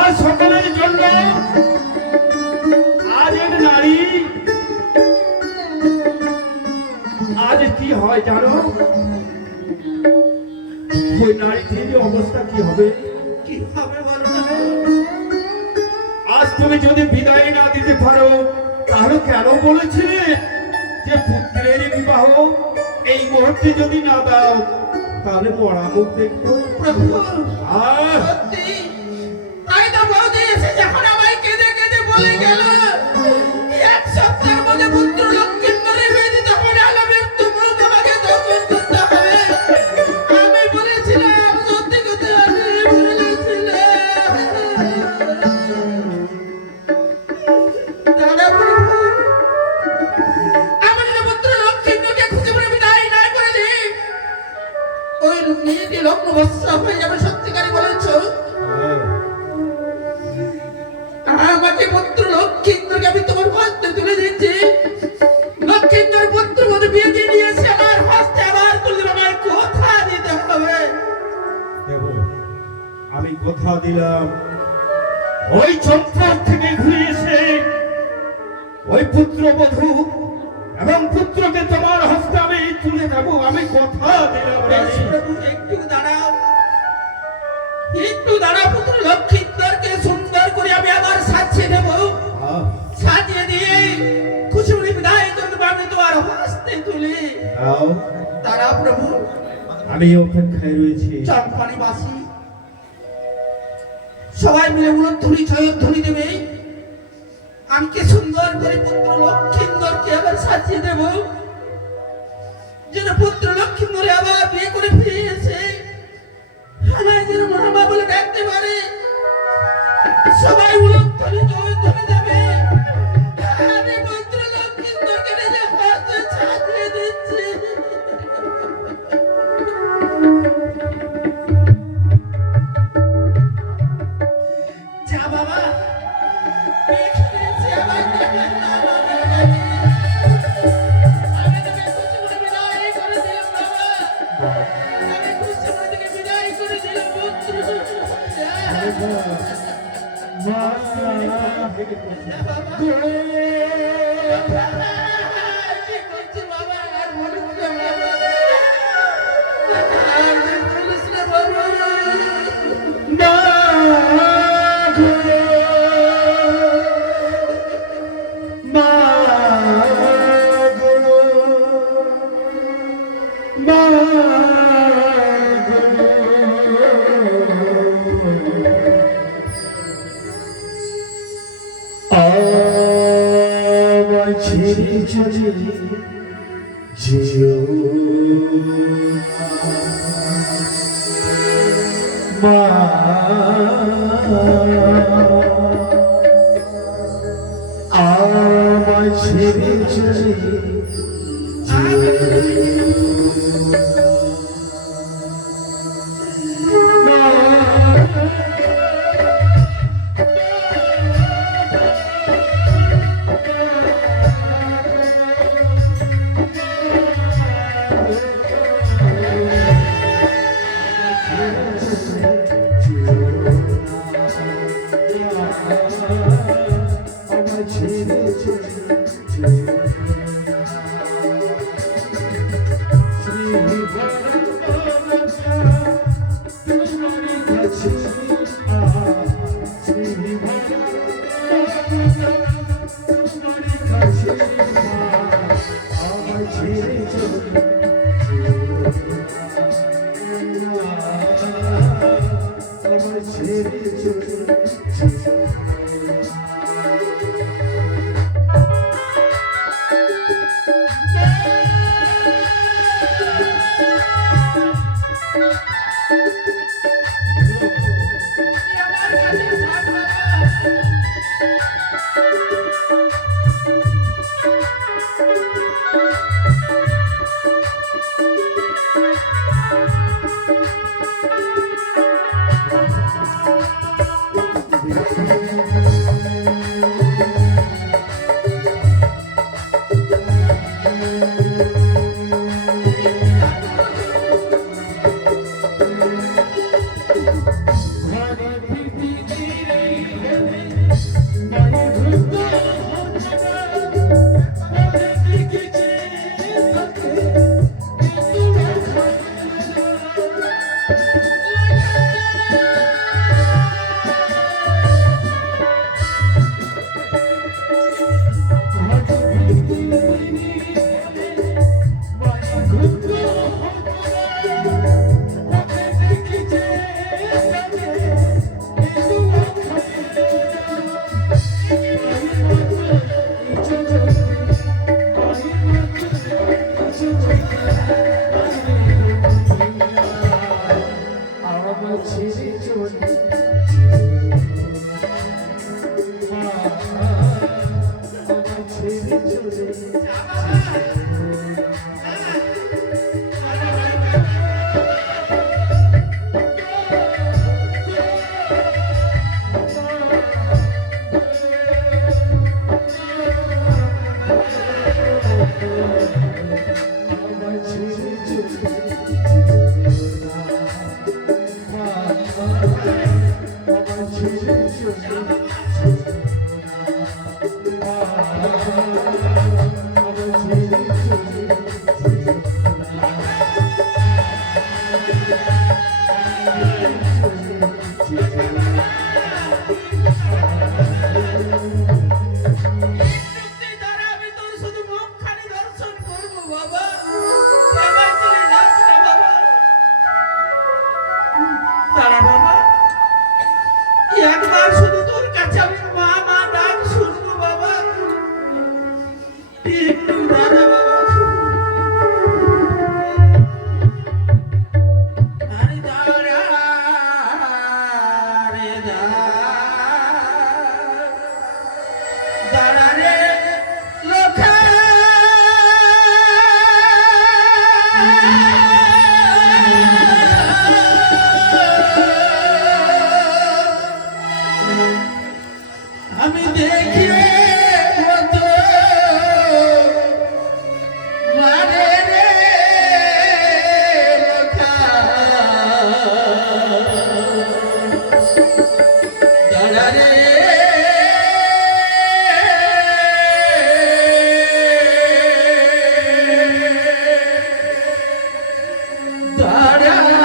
আজ সকলের জন্য, আজ এক নারী আজ কি হয় জানো? ওই নারীটির অবস্থা কি হবে? কি হবে বলো না? আজ তুমি যদি বিদায় না দিতে পারো তাহলে কেন বলেছিলে যে পুত্রের বিবাহ এই মুহূর্তে যদি না দাও তাহলে মরা মুখ দেখবো? প্রভু আর সত্যি তাই তো বৌদি এসে যখন আমায় কেঁদে কেঁদে বলে গেল এক সপ্তাহের মধ্যে পুত্র লক্ষ্মীন্দরের বিয়ে দিতে হবে, আলমের তুমি তোমাকে দর্শন করতে হবে। আমি বলেছিলাম, সত্যি কথা আমি বলেছিলাম। দাদা প্রভু, আমি যদি পুত্র লক্ষ্মীন্দরকে খুশি করে বিদায় না করে দিই, ওই মেয়েটি লগ্ন বস্ত্র হয়ে যাবে। সত্যিকারই বলেছ? আমাকে পুত্র লক্ষ্মীন্দরকে আমি তোমার হস্তে তুলে দিচ্ছি। লক্ষ্মীন্দর পুত্র মধ্যে বিয়ে দিয়ে দিয়েছে, আমার হস্তে আবার তুলে আমার কথা দিতে হবে। দেব, আমি কথা দিলাম ওই চম্পক থেকে ঘুরে এসে ওই পুত্রবধূ এবং পুত্রকে তোমার হস্তে আমি তুলে দেবো। আমি কথা দিলাম রানী। প্রভু, একটু দাঁড়াও, একটু দাঁড়াও। পুত্র লক্ষ্মীন্দরকে সুন্দর করে আমি আবার সাজিয়ে দেব। সাজিয়ে দিয়ে খুশি করে বিদায় করতে পারবে তোমার হস্তে তুলে। দাও, দাঁড়াও প্রভু। আমি অপেক্ষায় রয়েছি। চম্পানিবাসী সবাই মিলে উলধ্বনি জয়ধ্বনি দেবে। আমি কি সুন্দর করে পুত্র লক্ষ্মীন্দরকে আবার সাজিয়ে দেব, যেন পুত্র লক্ষ্মীন্দরে আবার বিয়ে করে ফিরে এসে আমায় যেন মামা বলে ডাকতে পারে। সবাই উলধ্বনি জয়ধ্বনি দেবে। আমি পুত্র লক্ষ্মীন্দরকে নিজের হস্তে সাজিয়ে দিচ্ছি। যা বাবা, এখানে এসে আমায় দেখলেন না, আমি তোকে খুশি করে বিদায় করে দিলাম বাবা। আমি খুশি করে তোকে বিদায় করে দিলাম পুত্র। যা বাবা। কি করছিস বাবা? আর বলিস না বাবা, আর বলিস না বাবা। আমায় ছেড়ে চলে আমায় ছেড়ে চলে সত্যি দ্বারা আমি তোর শুধু মুখখানি দর্শন করবো বাবা, এবার চলে যাস না বাবা। দাঁড়া বাবা, একবার শুধু তোর কাছে আমি মা মা ডাক শুনবো বাবা, একটু দাঁড়া বাবা। আরে দাঁড়া রে দাঁড়া রে লোকা, আমি দেখি কত মারে রে লোকা, দাঁড়া রে দাঁড়া রে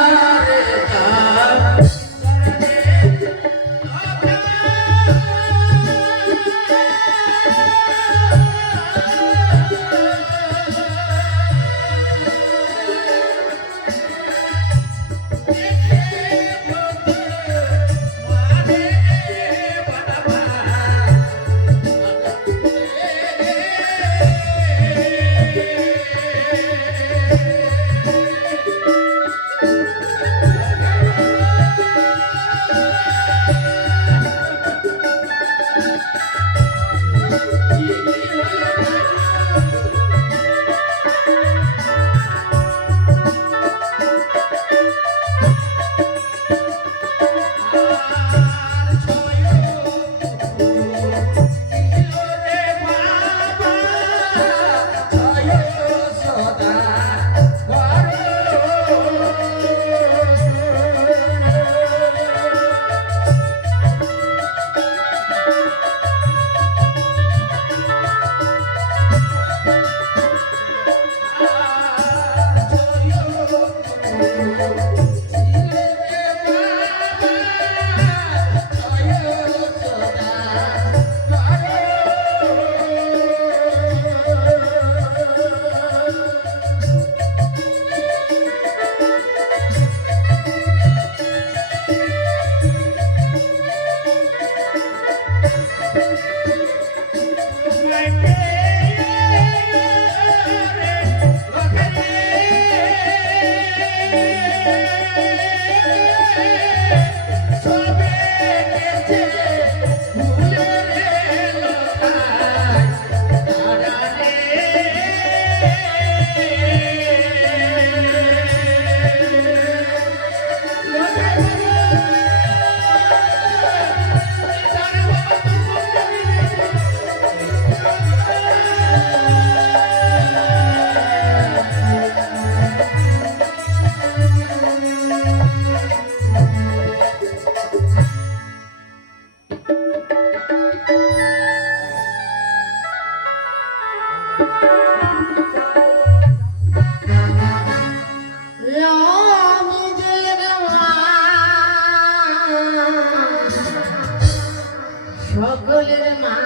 সকলের মা,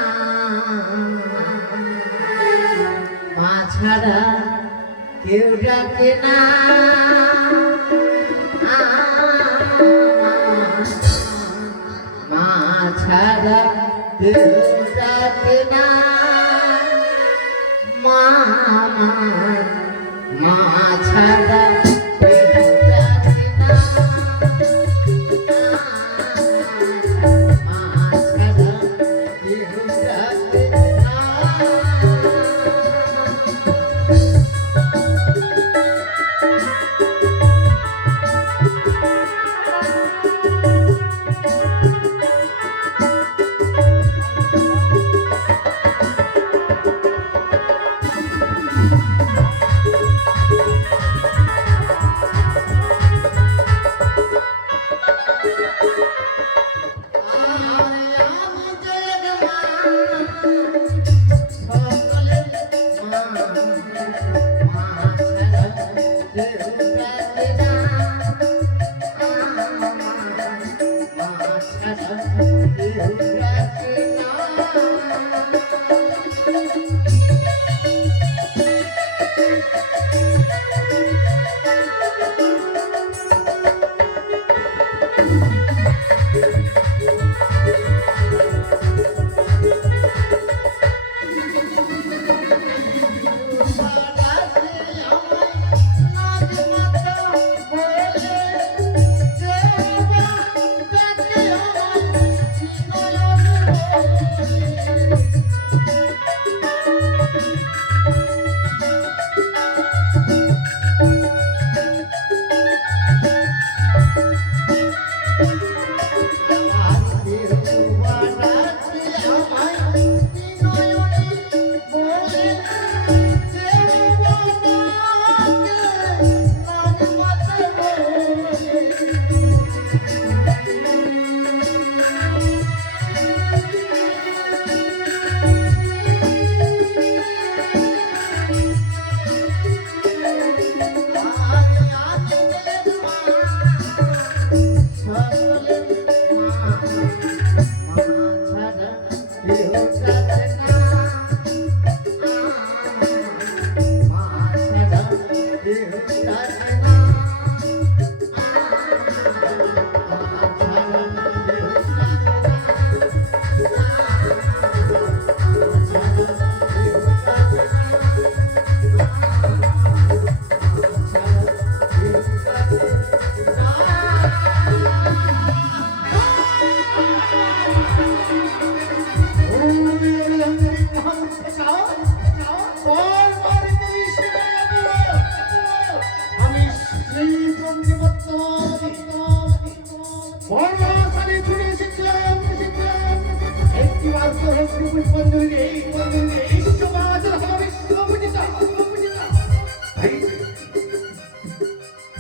মা ছাড়া কেউ ডাকে না, মা ছাড়া কেউ ডাকে না, মা মা ছাড়া কেউ ডাকে না, মা ছাড়া কেউ ডাকে না।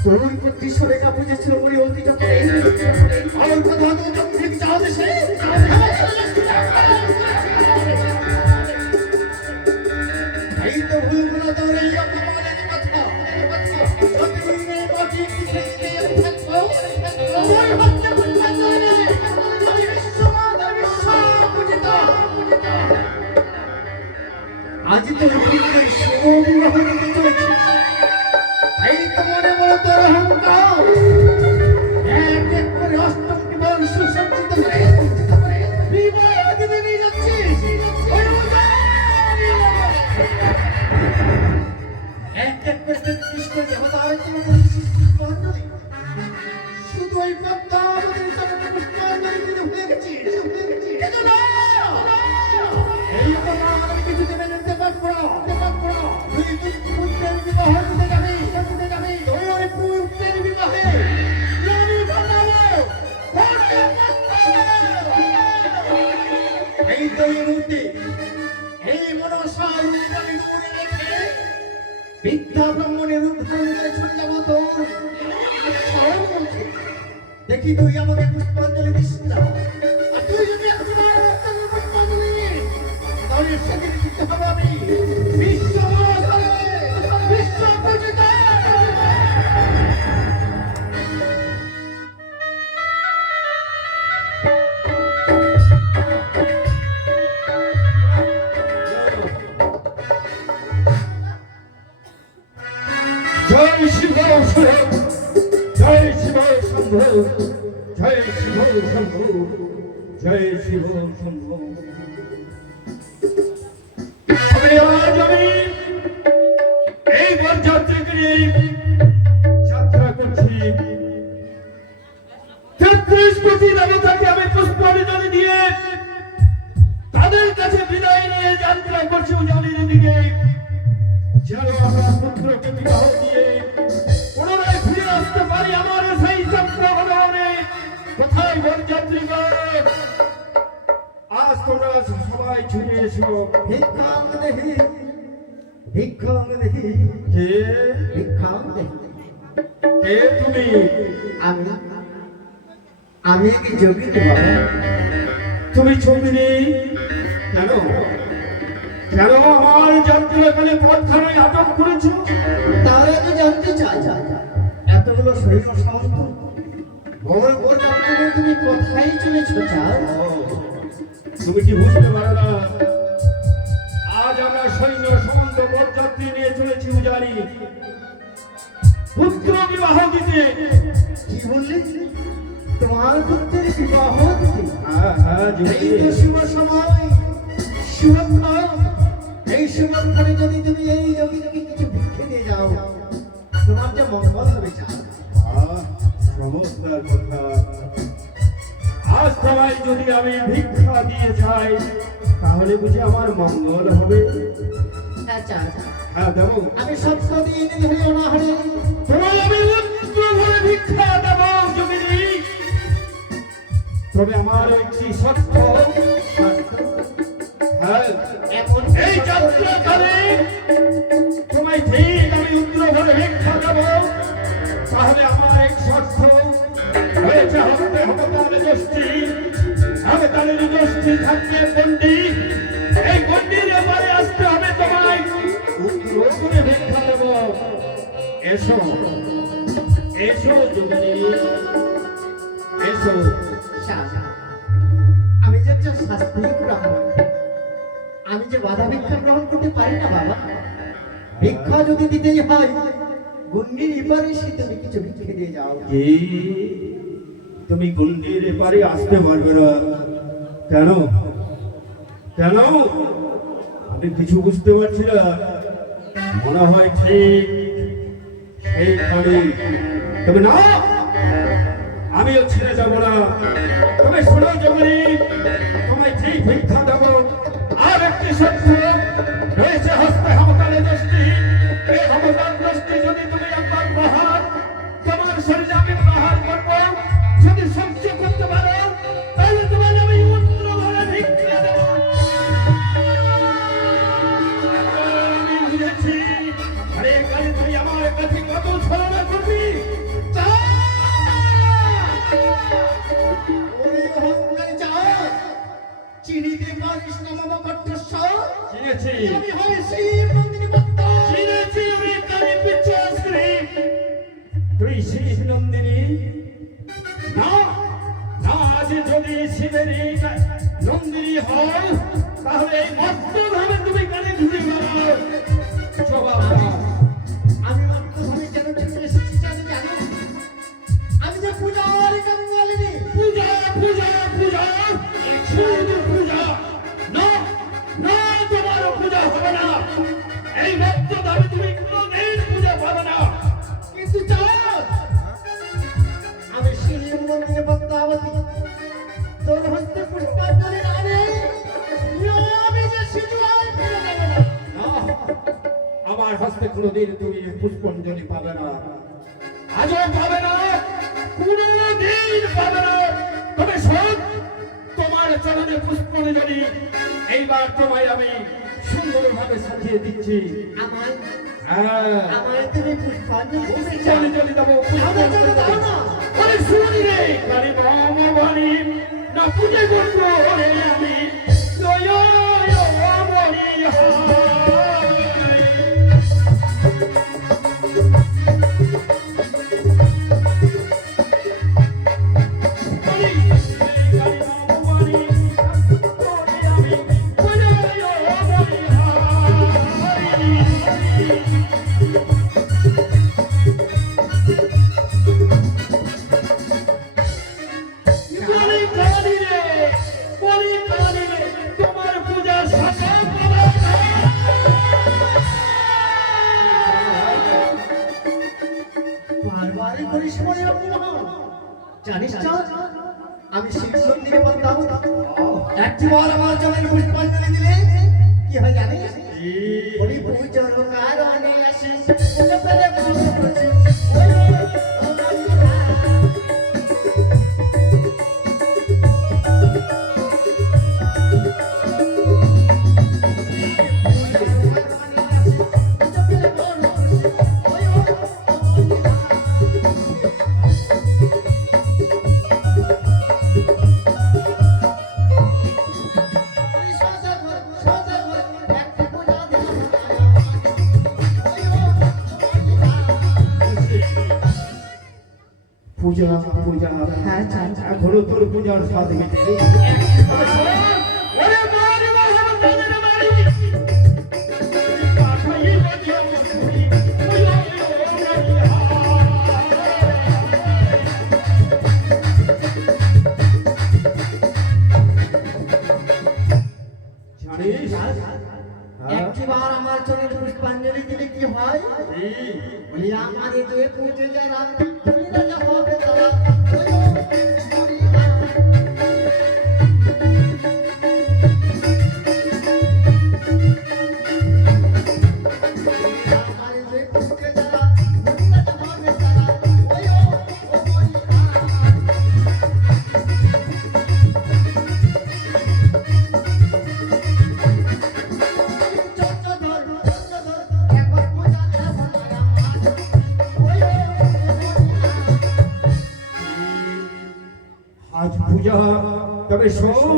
তরুণ প্রতি সরেকা বুঝেছিল বলে অতি যত্নে আমার কথা ঠিক যাও দেশে এই তো ভুলগুলো তোর এই অপমানের কথা যতদিনের বাকি সৃষ্টি থাকবো ওই হত্যা করতে নয় আমি বিশ্বমাতা বিশ্ব পূজিত আজ তো পৃথিবীর শুভ বিবাহ চলেছে এই তো মনে মনে তোর অহংকার এক এক করে অষ্টমটি বল সুসজ্জিত করে বিবাহ দিতে নিয়ে যাচ্ছিস এক এক করে ৩৩ করে দেবতা আর তোমার পুষ্পাঞ্জলি শুধু ওই পদ্মাবতীর চরণে পুষ্পাঞ্জলি দিতে ভুলে গেছিস এই তো মা আমি কিছু দেবে নিতে পারবো তুই পুত্রের বিবাহ দিতে যাবি ওই পুত্রের বিবাহে আমি বানাবো এই তো এই মূর্তি এই মনসা রূপবাণী দূরে রেখে বিদ্যা ব্রহ্মণের রূপ ধারণ করে ছুটে যাবো তোর দেখি তুই আমাকে পুষ্পাঞ্জলি দিস না আর তুই যদি একবার পুষ্পাঞ্জলি তাহলে সেদিন দিতে হবে আমি বিশ্ব পূজিত জয় শিব জয় শিব শম্ভু জয় শিব শম্ভু জয় শিব শম্ভু আমি এই বরযাত্রীকে নিয়ে যাত্রা করছি ৩৩ কোটি দেবতাকে আমি পুষ্পাঞ্জলি দিয়ে তাদের কাছে বিদায় নিয়ে যাত্রা করছি উজানির দিকে যেন আমার পুত্রকে বিবাহ দিয়ে পুনরায় ফিরে আসতে পারি আমার সেই চক্রবর্তী কোথায় বরযাত্রীগণ আজ তোমরা সবাই ছুটে এসো ভিক্ষাম দেহি ভিক্ষাং দেখি কে ভিক্ষাং দেখি কে তুমি? আমি আমি কি যোগী বাবা? তুমি ছবি নেই কেন? কেন আমার যাত্রাকালে পথখানায় আটক করেছো? তাহলে তো জানতে চাই এতগুলো সৈন্য সামন্ত ভ্রমণ করতে তুমি কোথায় চলেছো চাও? তুমি কি বুঝতে পারো না? আজ আমরা সৈন্য সমন্ত বরযাত্রী নিয়ে চলেছি উজানি পুত্র বিবাহ দিতে। কি বললি? তোমার পুত্রের বিবাহ দিতে? হ্যাঁ হ্যাঁ এই তো শুভ সময়, শুভক্ষণ। এই শুভক্ষণে যদি তুমি এই যোগীকে কিছু ভিক্ষে দিয়ে যাও, তোমার যে মঙ্গল হবে চাও। চমৎকার কথা। আজ তোমায় যদি আমি ভিক্ষা দিয়ে যাই তাহলে বুঝি আমার মঙ্গল হবে? আচ্ছা আচ্ছা হ্যাঁ দেবো। আমি সত্য দিয়ে এনে ধরে না হারে তোমায় আমি উচ্চ ভরে ভিক্ষা দেব যোগিনী। তবে আমার একটি সত্য, হ্যাঁ এমন এই যাত্রাকালে তোমায় ঠিক আমি উচ্চ ভরে ভিক্ষা দেব। তাহলে আমার এক শর্ত হয়েছে, হতে হবে তাহলে গোষ্ঠী, হবে তাহলে গোষ্ঠী থাকবে গন্ডি। এই গন্ডির ব্যাপারে আসতে হবে তোমায় উত্তর করে ভিক্ষা দেব। এসো এসো যোগিনী এসো। আমি যে একজন শাস্ত্রিক ব্রাহ্মণ, আমি যে বাধা ভিক্ষা গ্রহণ করতে পারি না বাবা। ভিক্ষা যদি দিতেই হয়, গুন্ডির এপারে সে তুমি কিছু ভিক্ষে দিয়ে যাও। কি তুমি গন্ডির এপারে আসতে পারবে না? কেন কেন? আমি কিছু বুঝতে পারছি না। মনে হয় ঠিক সেই বাড়ি। তবে না, আমিও ছেড়ে যাবো না। তবে শোনো জগনী, তোমায় ঠিক ভিক্ষা দেবো। আর একটি সত্য রয়েছে, হস্তে হামতালে দোষটি। এই হামতাল দোষটি যদি তুমি একবার প্রহার, তোমার শরীরে আমি প্রহার করবো। যদি সহ্য করতে পারো তাহলে তোমায় আমি উত্তর ভরে ভিক্ষা দেবো। আমি বুঝেছি, আরে কালে তুই আমার কাছে কত ছলনা করবি। ওরে অহংকারী যাও, চিনিতে পারিস না মামা কণ্ঠস্বর। চিনেছি আমি হই শিব নন্দিনী বক্তা। চিনেছি আমি কালী পিচ্ছাশ্রী। তুই শিব নন্দিনী না? না, আজ যদি শিবেরই নন্দিনী হও তাহলে এই মস্ত ভাবে তুমি কানে ধুয়ে বেড়াও। জবাব দাও। আমি মাত্রভাবে কেন চলে এসেছি জানো জানো? আমি যে পূজার কাঙ্গালিনী। পূজা পূজা পূজা শুধু পূজা। না না, তোমার পূজা হবে না। এই মস্ত ভাবে তুমি কোনোদিন পূজা পাবে না। কিন্তু চাঁদ, আমি শিব নন্দিনী পদ্মাবতী, তোর হস্তে পুষ্পাঞ্জলি না নেই, আমি যে সিধু আর ফিরে যাবে না। না, আমার হস্তে কোনোদিন তুমি পুষ্পাঞ্জলি পাবে না। আজও পাবে না, কোনোদিন পাবে না। তবে শোন, তোমার চরণে পুষ্পাঞ্জলি এইবার তোমায় আমি সুন্দরভাবে সাজিয়ে দিচ্ছি। আমায় হ্যাঁ, আমায় তুমি পুষ্পাঞ্জলি দিতে চাও? পুষ্পাঞ্জলি দেবো, আমায় কেন পুষ্পাঞ্জলি দাও দেবো। না? আরে শুনি রে, কালী ভগবানী না পূজে করবো রে আমি। জয় মনি হায়। তোমার পূজা বারবারই করিস মনে অপমান। জানিস চাঁদ, আমি শিব নন্দিনী পদ্মাবতী। একটিবার আমার চরণে পুষ্পাঞ্জলি দিলে কি হয় জানিস? ওই পূজার কারণে আসে পূজা পেলে ভালো করছে। ওই ও বন্ধুরা, পূজা পূজা হ্যাঁ চাচা এখনো তোর পূজার স্বাদ মেটেনি ওরে মারি বাবা তাদের বাড়ি পাঠাই বাজিয়া মুখি ওই জানিস একটিবার আমার চরণে পুষ্পাঞ্জলি দিলে কি হয় বলি আমার এই দুই পুজো যারা রাজা হবে তারা আমার এই দুই পুজো যারা রাজা হবে তারা ওই ও আজ পূজা তবে শোন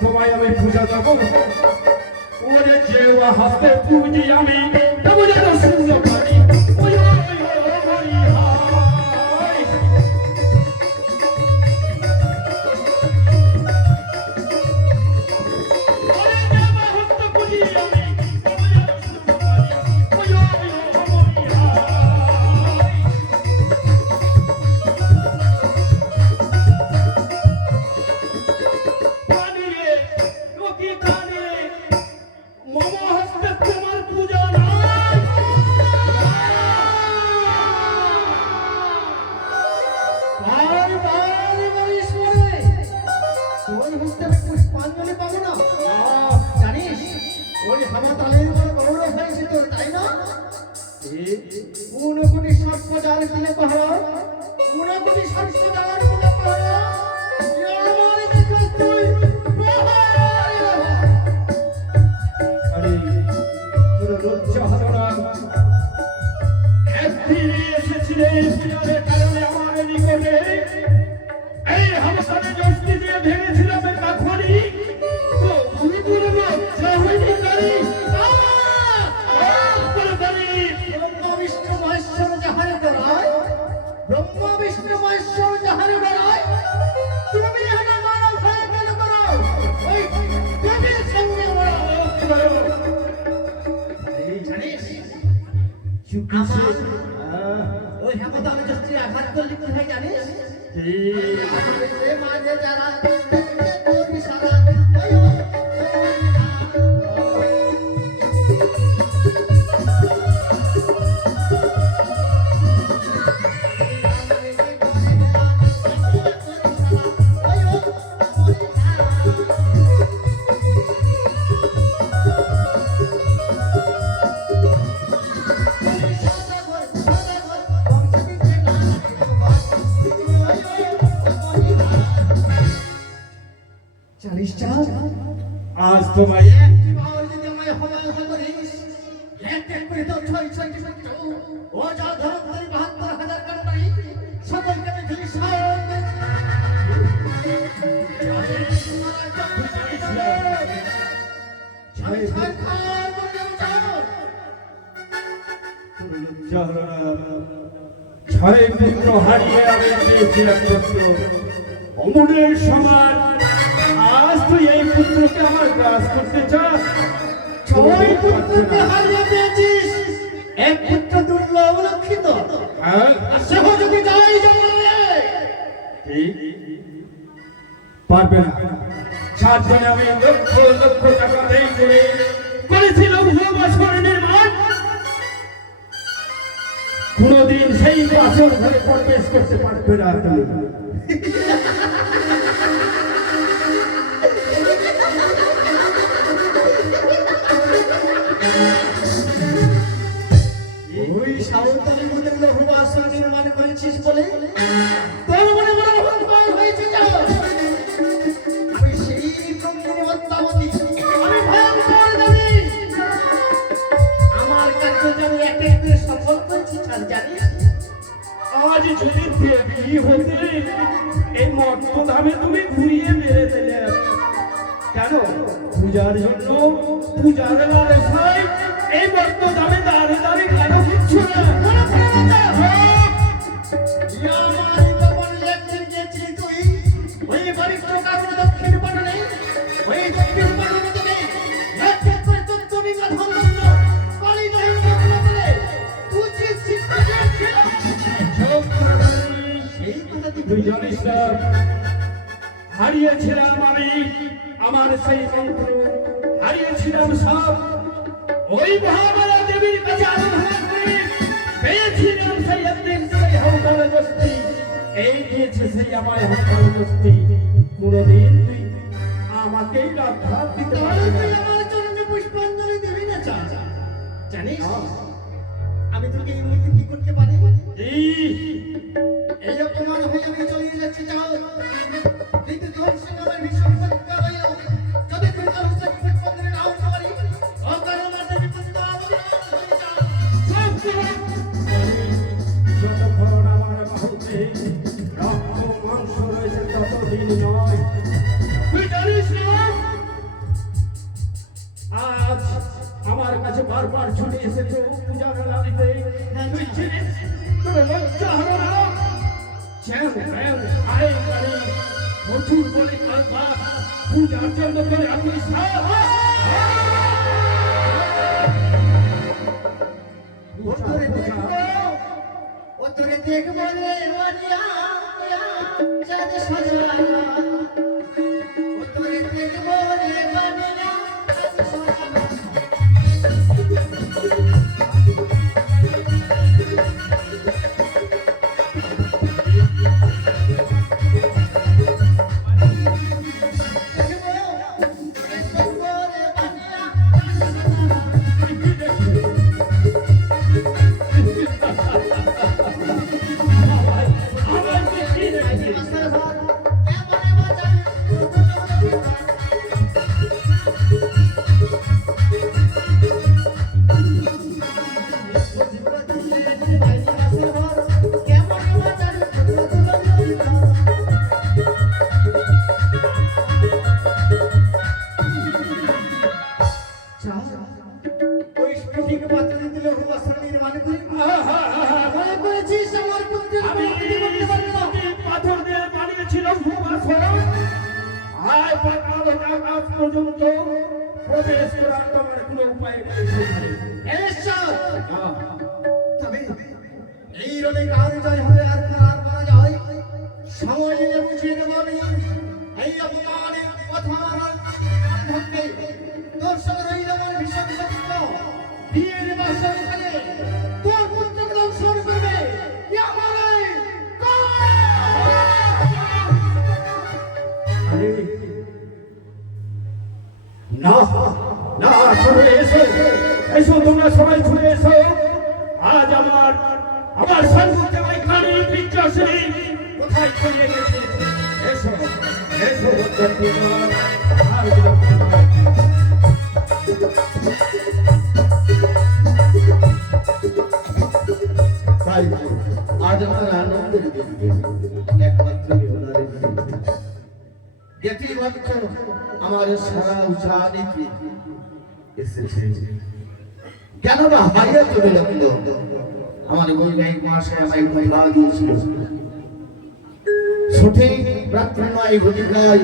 তোমায় আমি পূজা দেবো ওরে যে হাতে পুজি আমি তবে যেন সুন্দর পারি ওই হরি হায় ওরে যে হাতে পুজি আমি তবে যেন সুন্দর পারি ওই হরি হায় পানিরে লোকে কানে মম হস্তে তোমার পূজা নাই বারে বারে বলিস বলে তোর হস্তে পুষ্পাঞ্জলি পাবো না জানিস ওই হামাতালের উপর গৌরব হয়েছে তোর তাই না ঊনকোটি সর্পজার দিলে কহো ঊনকোটি সর্পজার দিলে কহো আমার দেখে তুই আরে তোর লজ্জা হলো না একদিন এসেছিলে পূজার কারণে আমার নিকটে এই হামসানে জস্তি দিয়ে ভেবেছিলাম কাখনি তো তুমি বলবো যা হয়নি করি ব্রহ্ম বিষ্ণু মহেশ্বর যাহারে ডরায় ব্রহ্ম বিষ্ণু মহেশ্বর যাহারে ডরায় তুমি এখানে মানব হয়ে কেন করো ওই দেবীর সঙ্গে বড় জানিস আমার ওই হেমতালে যস্ত্রী আঘাত করলি কোথায় জানিস আমার যে মাঝে যারা করবি সারা ওই জানিস আজ তোমায় একটিবার যদি আমায় হবায়ক করিস এক এক করে তো ছয় ছয়টি পুত্র ও যা ধরন্তরী ৭২,০০০ কান্ডারি সকলকে আমি ধরি সায়ন ছয় পুত্র হারিয়ে আমি পেয়েছিলাম পুত্র অমূল্যের সমান আজ তুই এই পুত্রকে আমার গ্রাস করতে চাস ছয় পুত্রকে হারিয়ে পেয়েছিস এক পুত্র দুর্লভ লক্ষিত হ্যাঁ সেহ যদি যাই জঙ্গলে ঠিক পারবে না 7 জনে আমি লক্ষ লক্ষ টাকা ব্যয় করে করেছিলাম ভূমাসর নির্মাণ কোনদিন সেই বাসর ঘরে প্রবেশ করতে পারবে না তুমি ওই সাঁওতালি মধ্যে লৌহবাসন নির্মাণ করেছিস বলে তোর মনে মনে অহংকার হয়েছে যা আমি সেই ব্রহ্মিনী পদ্মাবতী আমি ভয়ঙ্কর জানি আমার কাছে আমি এক এক করে সফল করেছি ছাড় জানিস আজ যদি দেবী হতে এই মর্তধামে তুমি ঘুরিয়ে মেরে দিলে কেন পূজার জন্য পূজার লালসায় এই মর্তধামে দাঁড়ে দাঁড়িয়ে কেন কিচ্ছু না আমার জানিস না হারিয়েছিলাম আমি আমার সেই মন্ত্র, হারিয়েছিলাম সব ওই মহামায়া দেবীর কাছে আরাধনা করে পেয়েছিলাম সেই একদিন সেই হরতাল গোষ্ঠী, এই দিয়েছে সেই আমার হরতাল গোষ্ঠী। কোনদিন তুই আমাকেই রক্ষা দিতে তাহলে পারবি তুই না। আমার চরণে পুষ্পাঞ্জলি দিবি না জানিস আমি তোকে এই মুহূর্তে কি করতে পারি? এই অপমান হয়ে আমি চলে যাচ্ছি যাও, কিন্তু তোর সঙ্গে আমার ভীষণ সত্যা হইল যদি তুই তোর হচ্ছে পুষ্পাঞ্জলি না হতে পারি অকারণ মাঝে বিপদ হবে। যতক্ষণ আমার বাহুতে রক্ত মাংস রয়েছে ততদিন নয়। তুই জানিস না আজ আমার কাছে বারবার ছুটে এসেছো পূজা মেলা দিতে, তুই চিনিস তোর লজ্জা হলো না? চ্যাং চ্যাং আরে আরে প্রচুর বলে কাজ পূজার জন্য করে আপনি ওতরে দেখবো ওতরে দেখবো রে মারিয়া চাঁদ সাজা, ওতরে দেখবো রে মারিয়া চাঁদ সাজা। ওই স্পিটিকে বাঁচিয়ে দিলে হুবাসন নির্মাণ করি মনে করেছিস আমার পুত্রের আমি ক্ষতি করতে পারবো না? পাথর দিয়ে বানিয়েছিলাম আয় পাতাল আকাশ পর্যন্ত প্রবেশ করার তোমার কোনো উপায় নেই সেখানে। এলেশ্বর, আহ, তবে এই রণে কার জয় হবে আর কার মারা যায় সময় নিয়ে বুঝিয়ে দেবো আমি। এই অপমানের কথা আমার থাকবে তোর সঙ্গে রইল আমার ভীষণ সত্য বিয়ের বাসর এখানে তোর পুত্রকে দংশন করবে কি আমার এই আরে, না না সবাই এসো এসো তোমরা সবাই ছুটে এসো। আজ আমার সম্মুখে ওইখানে বিদ্যাশ্রী কোথায় চলে গেছে? এসো এসো বন্ধুগণ, আর বিলম্ব নয়। তাই আজ আমার আনন্দের দিন, একমাত্র ওনারে যেটি মাত্র আমার সারা উজানিতে এসেছে। কেন না হারিয়ে চলে লাগলো? আমার বৈবাহিক মাসে আমায় ভোলা দিয়েছিল সঠিক রাত্রে নয় ঘটিকায়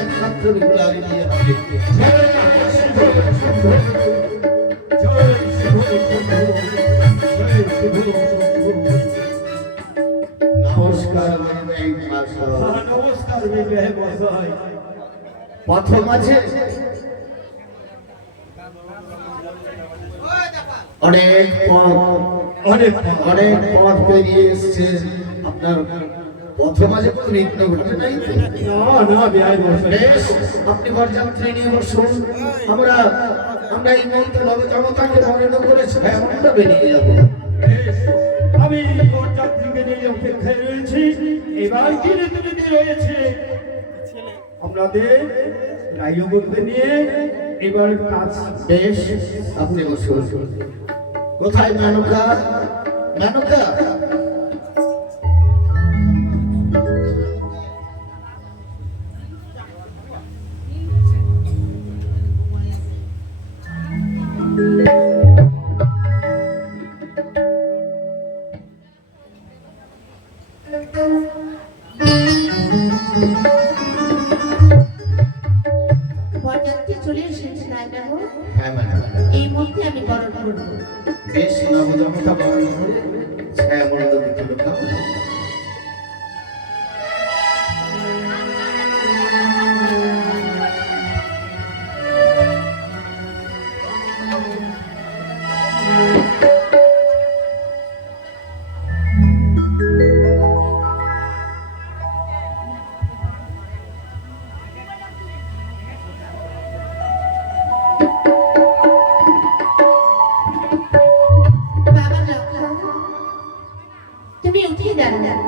একমাত্র বিপ্লবী নিয়ে আসবে। নমস্কার বৈবাহিক মাসে। নমস্কার বিবাহ মশাই। প্রথম আছে অনেক পথ অনেক পথ পেরিয়ে এসছে। আপনার প্রথম আছে কোনো বিঘ্ন ঘটে নাই তো? না বিহাই মশাই। বেশ, আপনি বরযাত্রী নিয়ে বসুন। আমরা এই মন্ত্র নবজনতাকে বর্ণনা করেছি, আমরা বেরিয়ে যাবো। বেশ, আমি বরযাত্রীকে নিয়ে অপেক্ষায় রয়েছি। এবার কি রীতিনীতি রয়েছে আপনাদের রায়গণকে নিয়ে এবার কাজ। বেশ, আপনি বসুন। কোথায় মেনকা? মেনকা, বরযাত্রী চলে এসেছে রায়বাবু, হ্যাঁ ম্যাডাম। এই মধ্যে আমি বরণ করবো। বেশ, নবজনতা বর্ণনা করে ছায়ামণ্ডল দিতে লোকা। তুমি উঠিয়ে দাঁড়াও।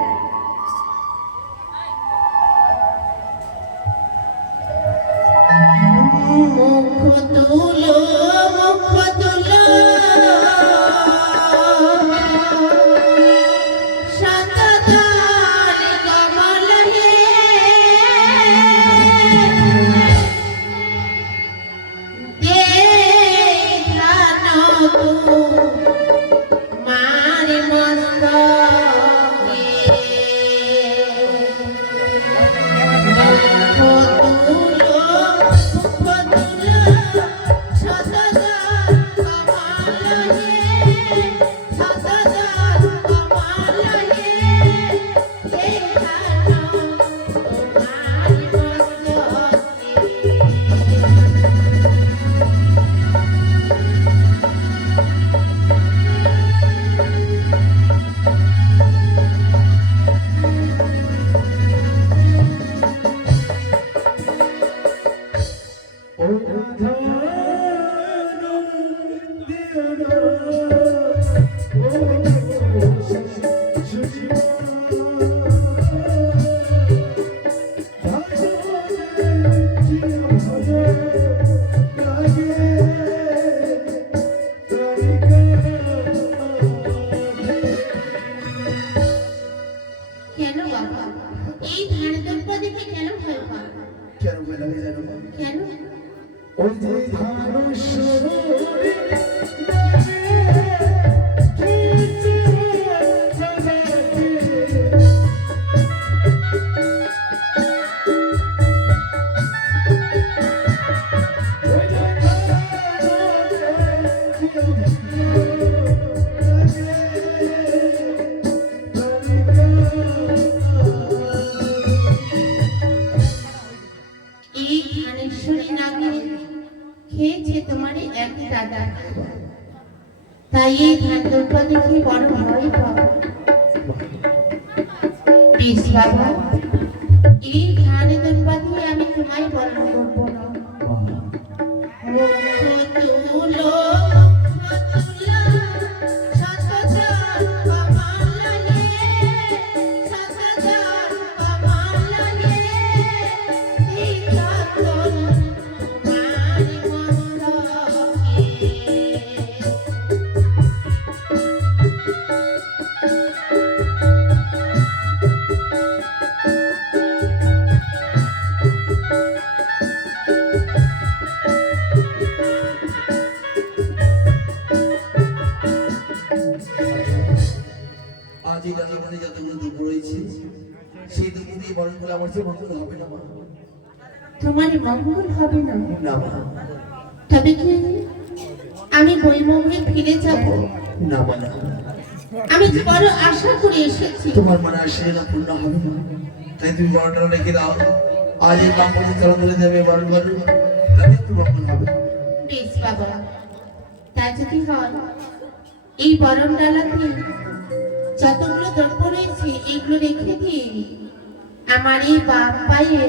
মুখ তুলো, মুখ তুলো, শতদল কমল হে, দেখানো তোমার মস্তকে। কেন বাবা এই ধারদম্পা দেখে কেন ভয় পাও? কেন ভয় লাগে জানো মা? কেন? ওই যে ধানুষ এই ধানেশ্বরী নাগিনী খেয়েছে তোমার এক দাদা, তাই এই ধানদম্পা দেখে বড় ভয় পাও। বেশ বাবা, এই ধানদম্পা দিয়ে আমি তোমায় বর্ণ করবো না। মুখ তুলো, মুখ তুলো, শতদল কমল হে, শতদল কমল হে, দেখানো তোমার মস্তকে। আজ এই দাদার মধ্যে যতগুলো দুঃখ রয়েছে সেই দুঃখ দিয়ে বরণ করে আমার যে মঙ্গল হবে না মা। তোমার মঙ্গল হবে না? না মা, তবে কি আমি বৈমোহে ফিরে যাব? না মা, না। আমি যে বড় আশা করে এসেছি। তোমার মনে আসে না পূর্ণ হবে না, তাই তুমি বরণটা রেখে দাও। আজ এই বাম্পতি চরণ ধরে দেবে বরণ করে, তাতে একটু মঙ্গল হবে। বেশ বাবা, তা যদি হয় এই বরণ ডালাতে যতগুলো দ্রব্য রয়েছে এগুলো রেখে দিয়ে আমার এই বাপ পায়ে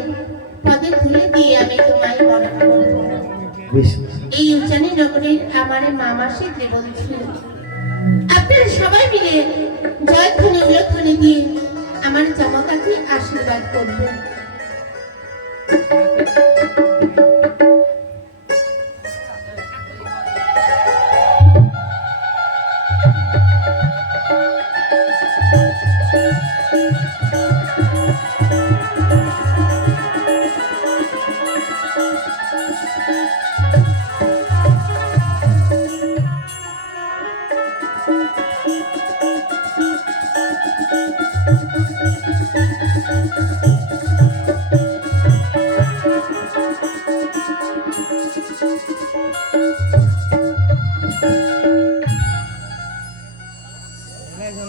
পদে ধুলে দিয়ে আমি তোমায় বরণ করবো। বেশ, এই উচ্চানি নগরের আমার মামা শিখতে বলছি, আপনারা সবাই মিলে জয়ধ্বনি উল্লেখধ্বনি দিয়ে আমার জামাতাকে আশীর্বাদ করবেন।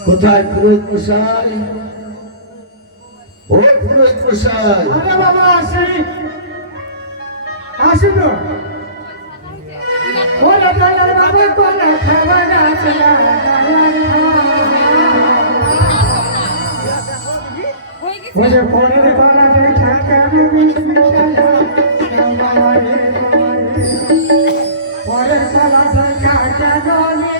কোথায় পুরোহিত মশাই? ও পুরোহিত মশাই, আরে বাবা আসি আসি তো ওরে দয়াল বাবা কোলা খাবার আসলা ওরে পরের পালা যে ঠাকা পরের পালা যে ঠাকা গলে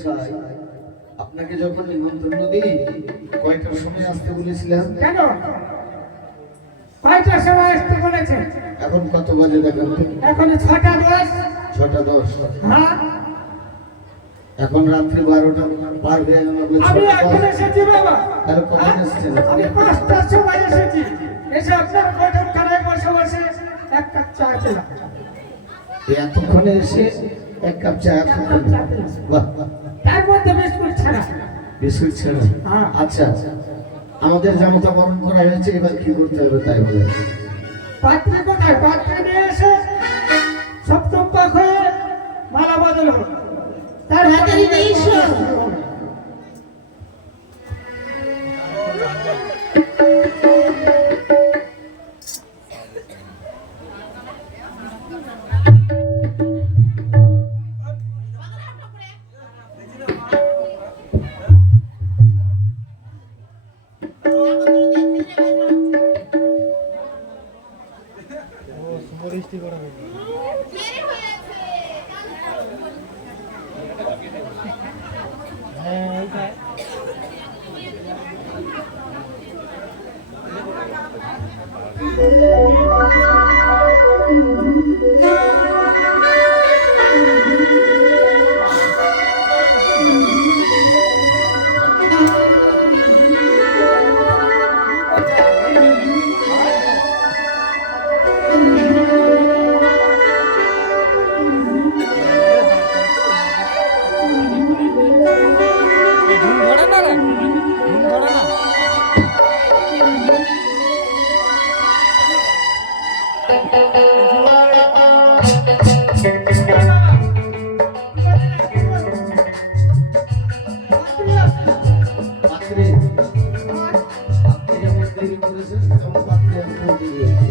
মশাই, আপনাকে যখন নিমন্ত্রণ দিই কয়টার সময় আসতে বলেছিলাম? কেন কয়টার সময় আসতে বলেছে? এখন কত বাজে দেখেন তো? এখন 6:10। 6:10। হ্যাঁ এখন রাত্রি 12টা পার হয়ে গেল। আমি এখন এসেছি বাবা। তাহলে কখন এসেছেন? আমি 5টার সময় এসেছি। এসে আপনার বৈঠকখানায় বসে বসে এক কাপ চা খেলাম। এতক্ষণে এসে এক কাপ চা খেলেন? বাহ, তার মধ্যে বিস্কুট ছাড়া। বিস্কুট ছেড়ে। হ্যাঁ। আচ্ছা, আমাদের জামতা বরণ করা হয়েছে, এবার কি করতে হবে তাই বলে? পাত্রে কোথায়? পাত্রে নিয়ে এসে সপ্তম পাক হয়ে মালা বদল হলো। তার হাতেরই নেই সব। সুপারিশটি করা হয়েছে। হ্যাঁ ওইটাই। পাত্রে আপনি যেমন দেরি করেছেন তেমন পাত্রে একটু দেরি হয়েছে।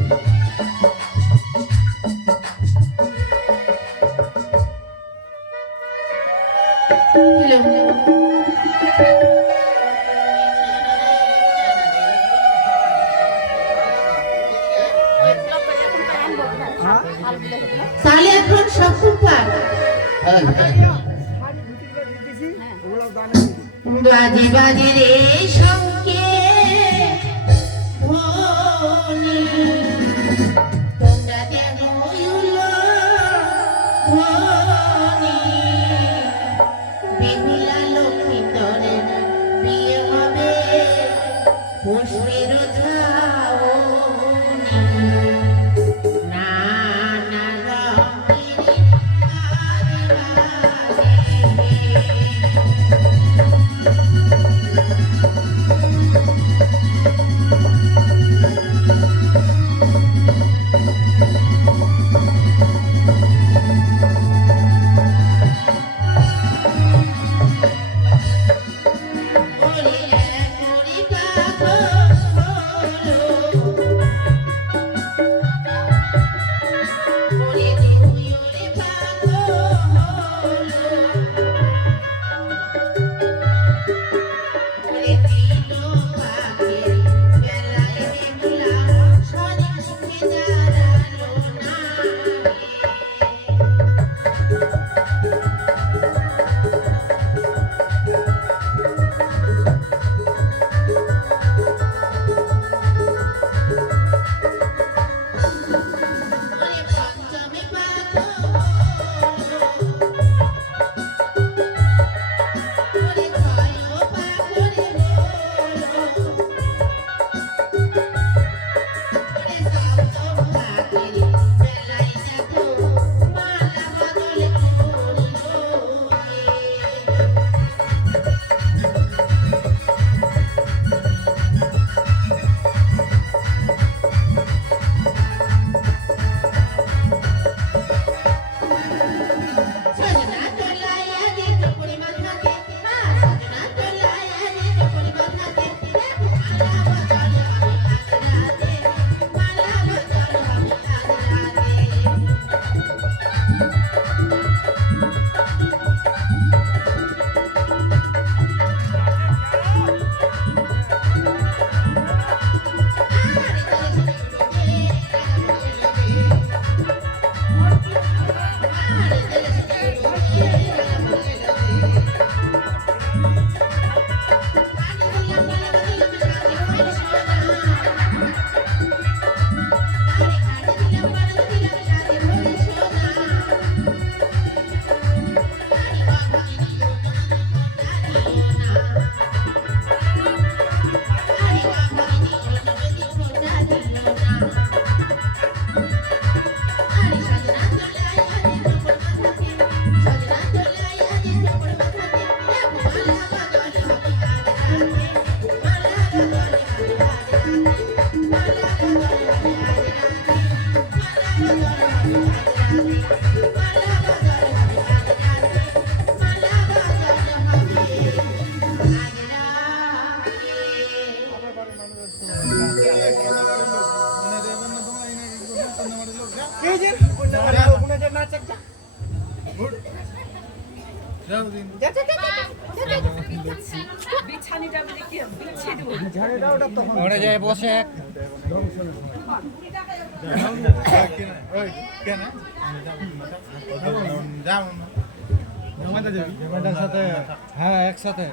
তাহলে এখন সপ্তম পাক। হ্যাঁ, হ্যাঁ। বাজে বাজে রে শঙ্কে ধ্বনি, তোমরা যেন উলো ধ্বনি, বেহুলা লক্ষ্মীন্দরের বিয়ে হবে পুষ্পের ঝাউনি, নানা রঙের বাজে বাজে। ওরে যায় বসে কেন যাও সাথে হ্যাঁ একসাথে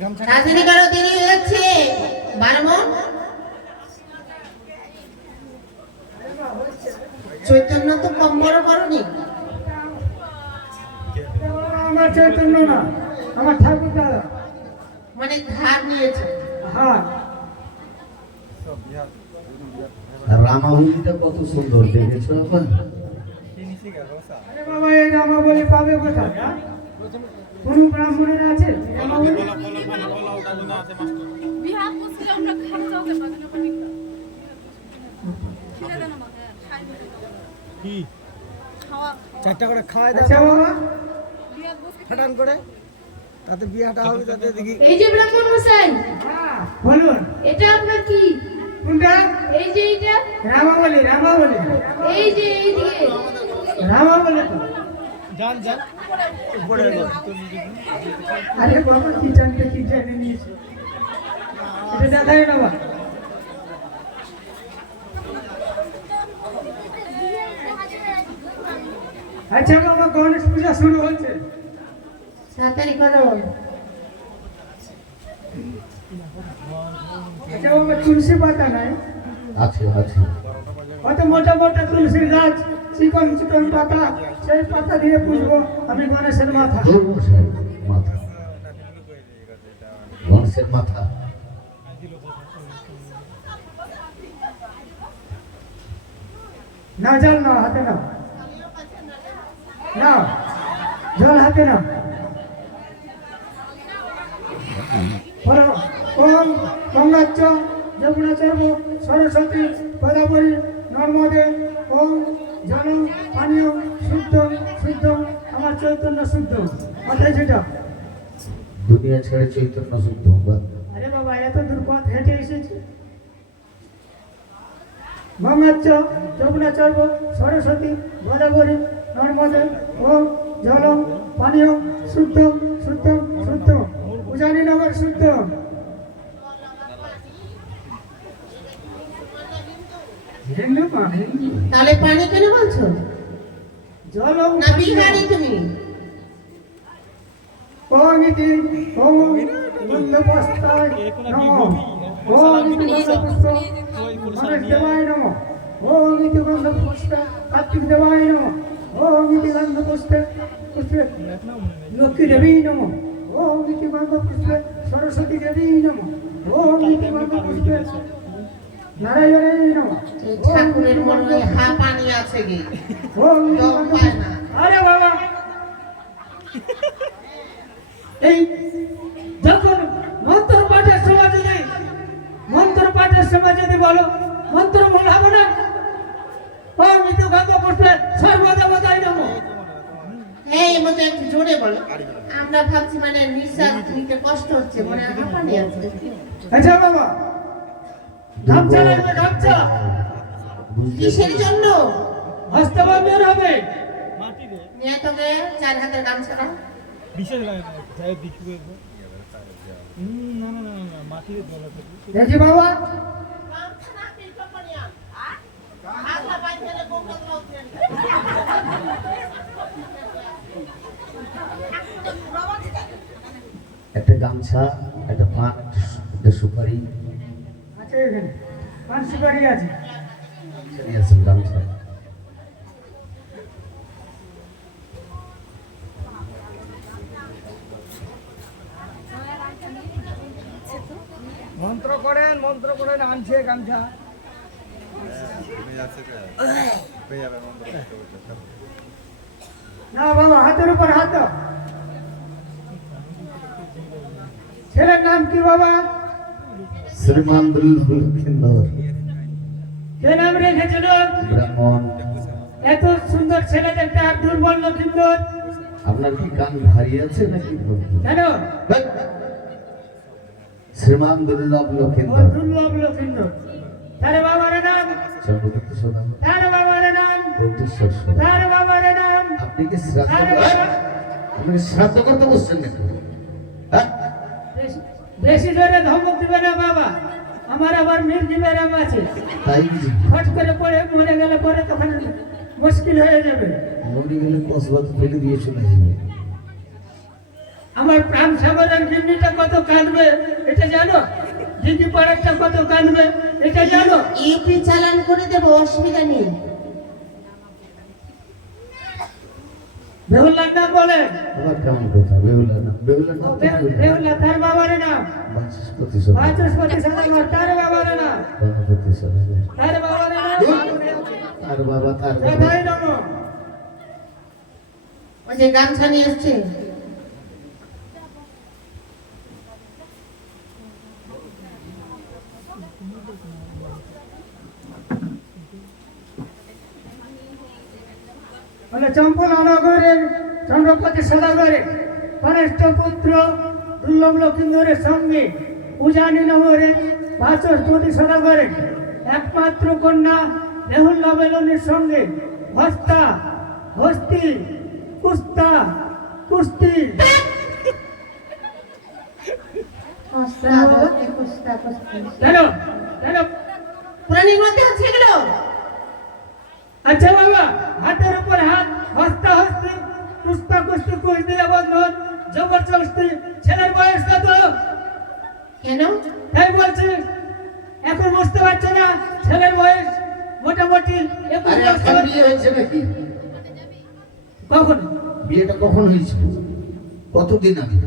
গামছা রাজনীতি করো, দেরি হয়ে যাচ্ছে। বারমন চৈতন্য তো কম বড় করনি। আমার চৈতন্য না, আমার ঠাকুর দাদা। মানে ধার নিয়েছে। হ্যাঁ, রামাহুলিটা কত সুন্দর দেখেছো আবার? আরে বাবা, এই রামাবলি পাবে কোথায়? হ্যাঁ? কোন ব্রাহ্মণের আছে রামাবলি? বিহার করছিল আমরা খাওয়া যাওয়া করব না পানি খিদে দেন আমাকে কি খাওয়া চারটা করে খাওয়াই দাও আচ্ছা বাবা, বিহার বসে ফাটান করে তাতে বিয়াটা হবে তাতে দেখি এই যে ব্রাহ্মণ মশাই, হ্যাঁ, বলুন এটা আপনার কি? কোনটা? এই যে এইটা, রামাবলি, রামাবলি, এই যে এইদিকে। রামাবলি তো। যান যান উপরে আরে বাবা, কি জানতে কি জানে নিয়েছে, এটা দেখাই না বাবা। আচ্ছা বাবা, গণেশ পূজা শুরু হচ্ছে। তাড়াতাড়ি করো। আচ্ছা বাবা, তুলসী পাতা নাই? আছে আছে। কত মোটা মোটা তুলসীর গাছ, চিকন চিকন পাতা, সেই পাতা দিয়ে পুজবো আমি গণেশের মাথা। মশাই মাথা, গণেশের মাথা। না, জল নাও, হাতে নাও, নাও জল হাতে নাও। বলো, ওম গঙ্গাচ্চ যমুনাচর্ব সরস্বতী গোদাবরী নর্মদে ওম জল পানীয় শুদ্ধ শুদ্ধ, আমার চৈতন্য শুদ্ধ। মাথায় সেটা। দুনিয়া ছেড়ে চৈতন্য শুদ্ধ বাবা। আরে বাবা, এত দূর পথ হেঁটে এসেছি। গঙ্গাচ্চ যমুনাচর্ব সরস্বতী গোদাবরী নর্মদে ওম জল পানীয় শুদ্ধ শুদ্ধ শুদ্ধ, উজানিনগর শুদ্ধ। হিন্দু মা, হিন্দু। তাহলে পানি কেন বলছো? জল না বিহারি তুমি? ওমিতি ওম গন্ধপুষ্পায় নমঃ, ওমিতি গন্ধপুষ্প গণেশ দেবায় নমঃ, ওমিতি গন্ধপুষ্প কার্তিক দেবায় নমঃ, ওমিতি গন্ধপুষ্পে পুষ্পে লক্ষ্মী দেবী নমঃ, ওমিতি গন্ধপুষ্পে সরস্বতী দেবী নমঃ, ওমিতি গন্ধপুষ্পে নারায়ণে নমঃ। এই ঠাকুরের মনে হয় হা পানি আছে কি? ওমিতি দম পায় না। আরে বাবা, এই যখন মন্ত্র পাঠের সময় যদি বলো, মন্ত্র মনে হবে না? অমিত গঙ্গা পুষ্পে সর্বদেবতাই নমঃ। এই মতো একটু জোরে বলো। আমরা ভাবছি মানে নিঃশ্বাস নিতে কষ্ট হচ্ছে, মনে হয় হা পানি আছে। আচ্ছা বাবা, গামছা লাগবে, গামছা। কিসের জন্য? হস্তবন্ধন হবে। নিয়ে তোকে 4 হাতের গামছা দাও। বিশেষ লাগে না যাই দেখি না না না না মাটির দলা থেকে দেখি বাবা, গামছা না পিল কোম্পানিয়া। হাতটা বাইরে গোঙ্গা দাও। একটা গামছা, একটা পান, একটা সুপারি। আচ্ছা এখানে পান সুপারি আছে। চলে আসুন গামছা। মন্ত্র করেন আনছে গামছা না বাবা, হাতের উপর হাত দাও। ছেলের নাম কি বাবা? শ্রীমান লক্ষিন্দর কে নাম রেখেছিল? ব্রাহ্মণ। এত সুন্দর ছেলে দেখতে আর দুর্বল লক্ষিন্দর আপনার কি কান ভারী আছে নাকি? কেন? শ্রীমান দুর্লভ ও লক্ষিন্দর। দুর্লভ লক্ষিন্দর। তার বাবার নাম? চন্দ্রগুপ্ত সদাগর। তার বাবার শ্বশুর। তার বাবার নাম আপনি কি শ্রাদ্ধ তার আপনি কি শ্রাদ্ধ করতে বসছেন নাকি? হ্যাঁ? বেশি জোরে ধমক দিবে না বাবা, আমার আবার মির্গি ব্যারাম আছে, তাই বুঝি? ফট করে পড়ে মরে গেলে পরে তখন মুশকিল হয়ে যাবে। মরে গেলে কসবাত ফেলে দিয়ে চলে যাবে। আমার প্রাণ সাগরের গিন্নিটা কত কাঁদবে এটা জানো? দিদি পাড়াটা কত কাঁদবে এটা জানো? ইউপি চালান করে দেবো, অসুবিধা নেই। বেহুলার নাম বলে। আবার কেমন কথা? বেহুলা না, বেহুলা না তো বেহুলা। বেহুলা তার বাবার নাম বাচস্পতি সদা, বাচস্পতি সদাগর, তার বাবার নাম গণপতি সদা, তার বাবার নাম তার বাবা তার বাবা। যথাই নম। ওই যে গামছা নিয়ে এসছে, বলে চম্পলানগরের চন্দ্রপতি সদাগরের কনিষ্ঠ পুত্র দুর্লভ লক্ষিন্দরের সঙ্গে উজানি নগরের বাচস্পতি সদাগরের একমাত্র কন্যা বেহুল্লা বেলনের সঙ্গে হস্তা হস্তি কুস্তা কুস্তি কেন কেন? পুরানির মধ্যে আছে এগুলো। আচ্ছা বাবা, হাতের উপর হাত, হস্তা হস্তি কুস্তা কুস্তি কুস্তি বন্ধন জবরদস্তি। ছেলের বয়স কত? কেন? তাই বলছি, এখন বুঝতে পারছো না ছেলের বয়স মোটামুটি 21 আরে আপনার বছর। বিয়ে হয়েছে নাকি? কখন? বিয়েটা কখন হয়েছিল? কতদিন আগে?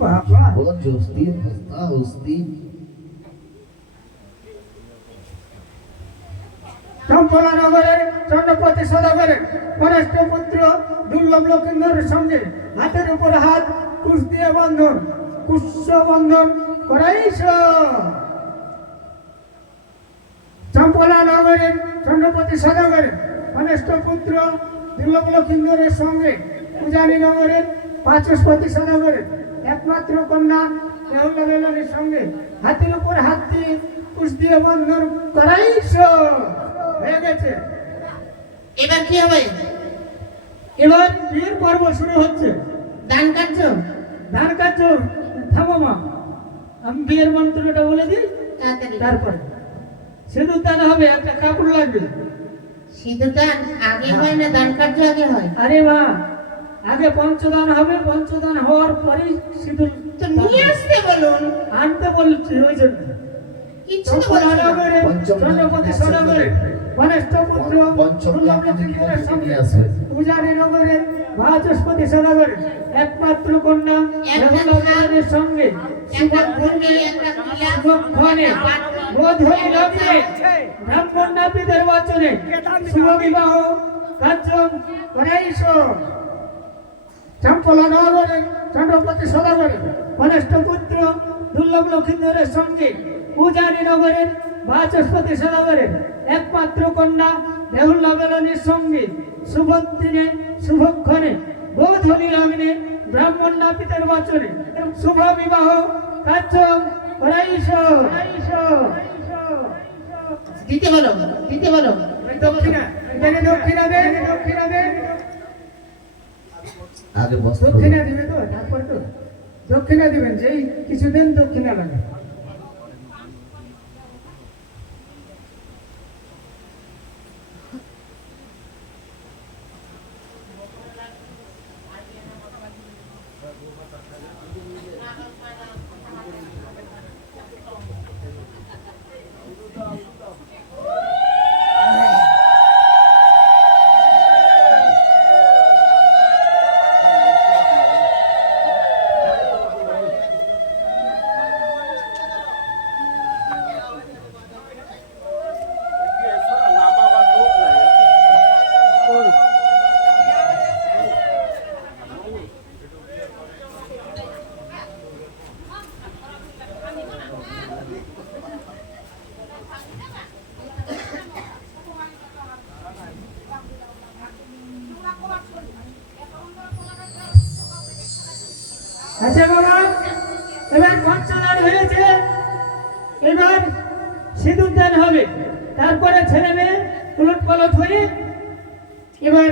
বাবা, बहुत जोस्ती हंसता हंसती। চম্পলানগরের চন্দ্রপতি সদাগরের কনিষ্ঠ পুত্র দুর্লভ লক্ষিন্দরের সঙ্গে হাতের উপর হাত কুস্তিয়া বন্ধন কুশ্য বন্ধন করাইছ। চম্পলানগরের চন্দ্রপতি সদাগরের কনিষ্ঠ পুত্র দুর্লভ লক্ষিন্দরের সঙ্গে উজানি নগরের বাচস্পতি সদাগরের একমাত্র কন্যা বেহুলা বেলনের সঙ্গে হাতের উপর হাত দিয়ে কুস্তিয়া বন্ধন করাইছ। হয়ে গেছে। এবার কি হবে? এবার বিয়ের পর্ব শুরু হচ্ছে। দান কার্য। ধান কাজ থামো মা, আমি বিয়ের মন্ত্রটা বলে দিই, তাড়াতাড়ি। তারপরে সিঁদুর দান হবে, একটা কাপড় লাগবে। সিঁদুর দান আগে হয় না দান কার্য আগে হয়? আরে মা, আগে পঞ্চদান হবে, পঞ্চদান হওয়ার পরেই সিঁদুর তো নিয়ে আসতে বলুন। আনতে বলছি, ওই জন্য। কিচ্ছু তো বলছো না। চন্দ্রপতি সদাগরের কনিষ্ঠ পুত্র পঞ্চম দুর্লভ দিন লক্ষিন্দরের সঙ্গে নিয়ে আসবে। উজানি নগরের বাচস্পতি সদাগরের একমাত্র কন্যা বেহুলা বেলনের সঙ্গে একটা ভূমি, একটা ক্রিয়া, শুভক্ষণে গোধূলি লগ্নে ব্রাহ্মণ নাপিতের বচনে শুভ বিবাহ কার্য করাইছ। চম্পলানগরের চন্দ্রপতি সদাগরের কনিষ্ঠ পুত্র দুর্লভ লক্ষিন্দরের সঙ্গে উজানি নগরের বাচস্পতি সদাগরের একমাত্র কন্যা বেহুল্লা বেলনের সঙ্গে শুভ দিনে শুভক্ষণে গোধূলি লগ্নে ব্রাহ্মণ নাপিতের বচনে শুভ বিবাহ কার্য করাইছ। দিতে বলো, দিতে বলো। দক্ষিণা এখানে দক্ষিণা দে, দক্ষিণা দে। আগে বস্ত্র দক্ষিণা দিবে তো, তারপর তো দক্ষিণা দিবেন, যেই কিছুদিন দক্ষিণা লাগে। আচ্ছা বাবা, এবার পঞ্চদান হয়েছে, এবার সিঁদুর দান হবে, তারপরে ছেলে মেয়ে উলট পালট হয়ে এবার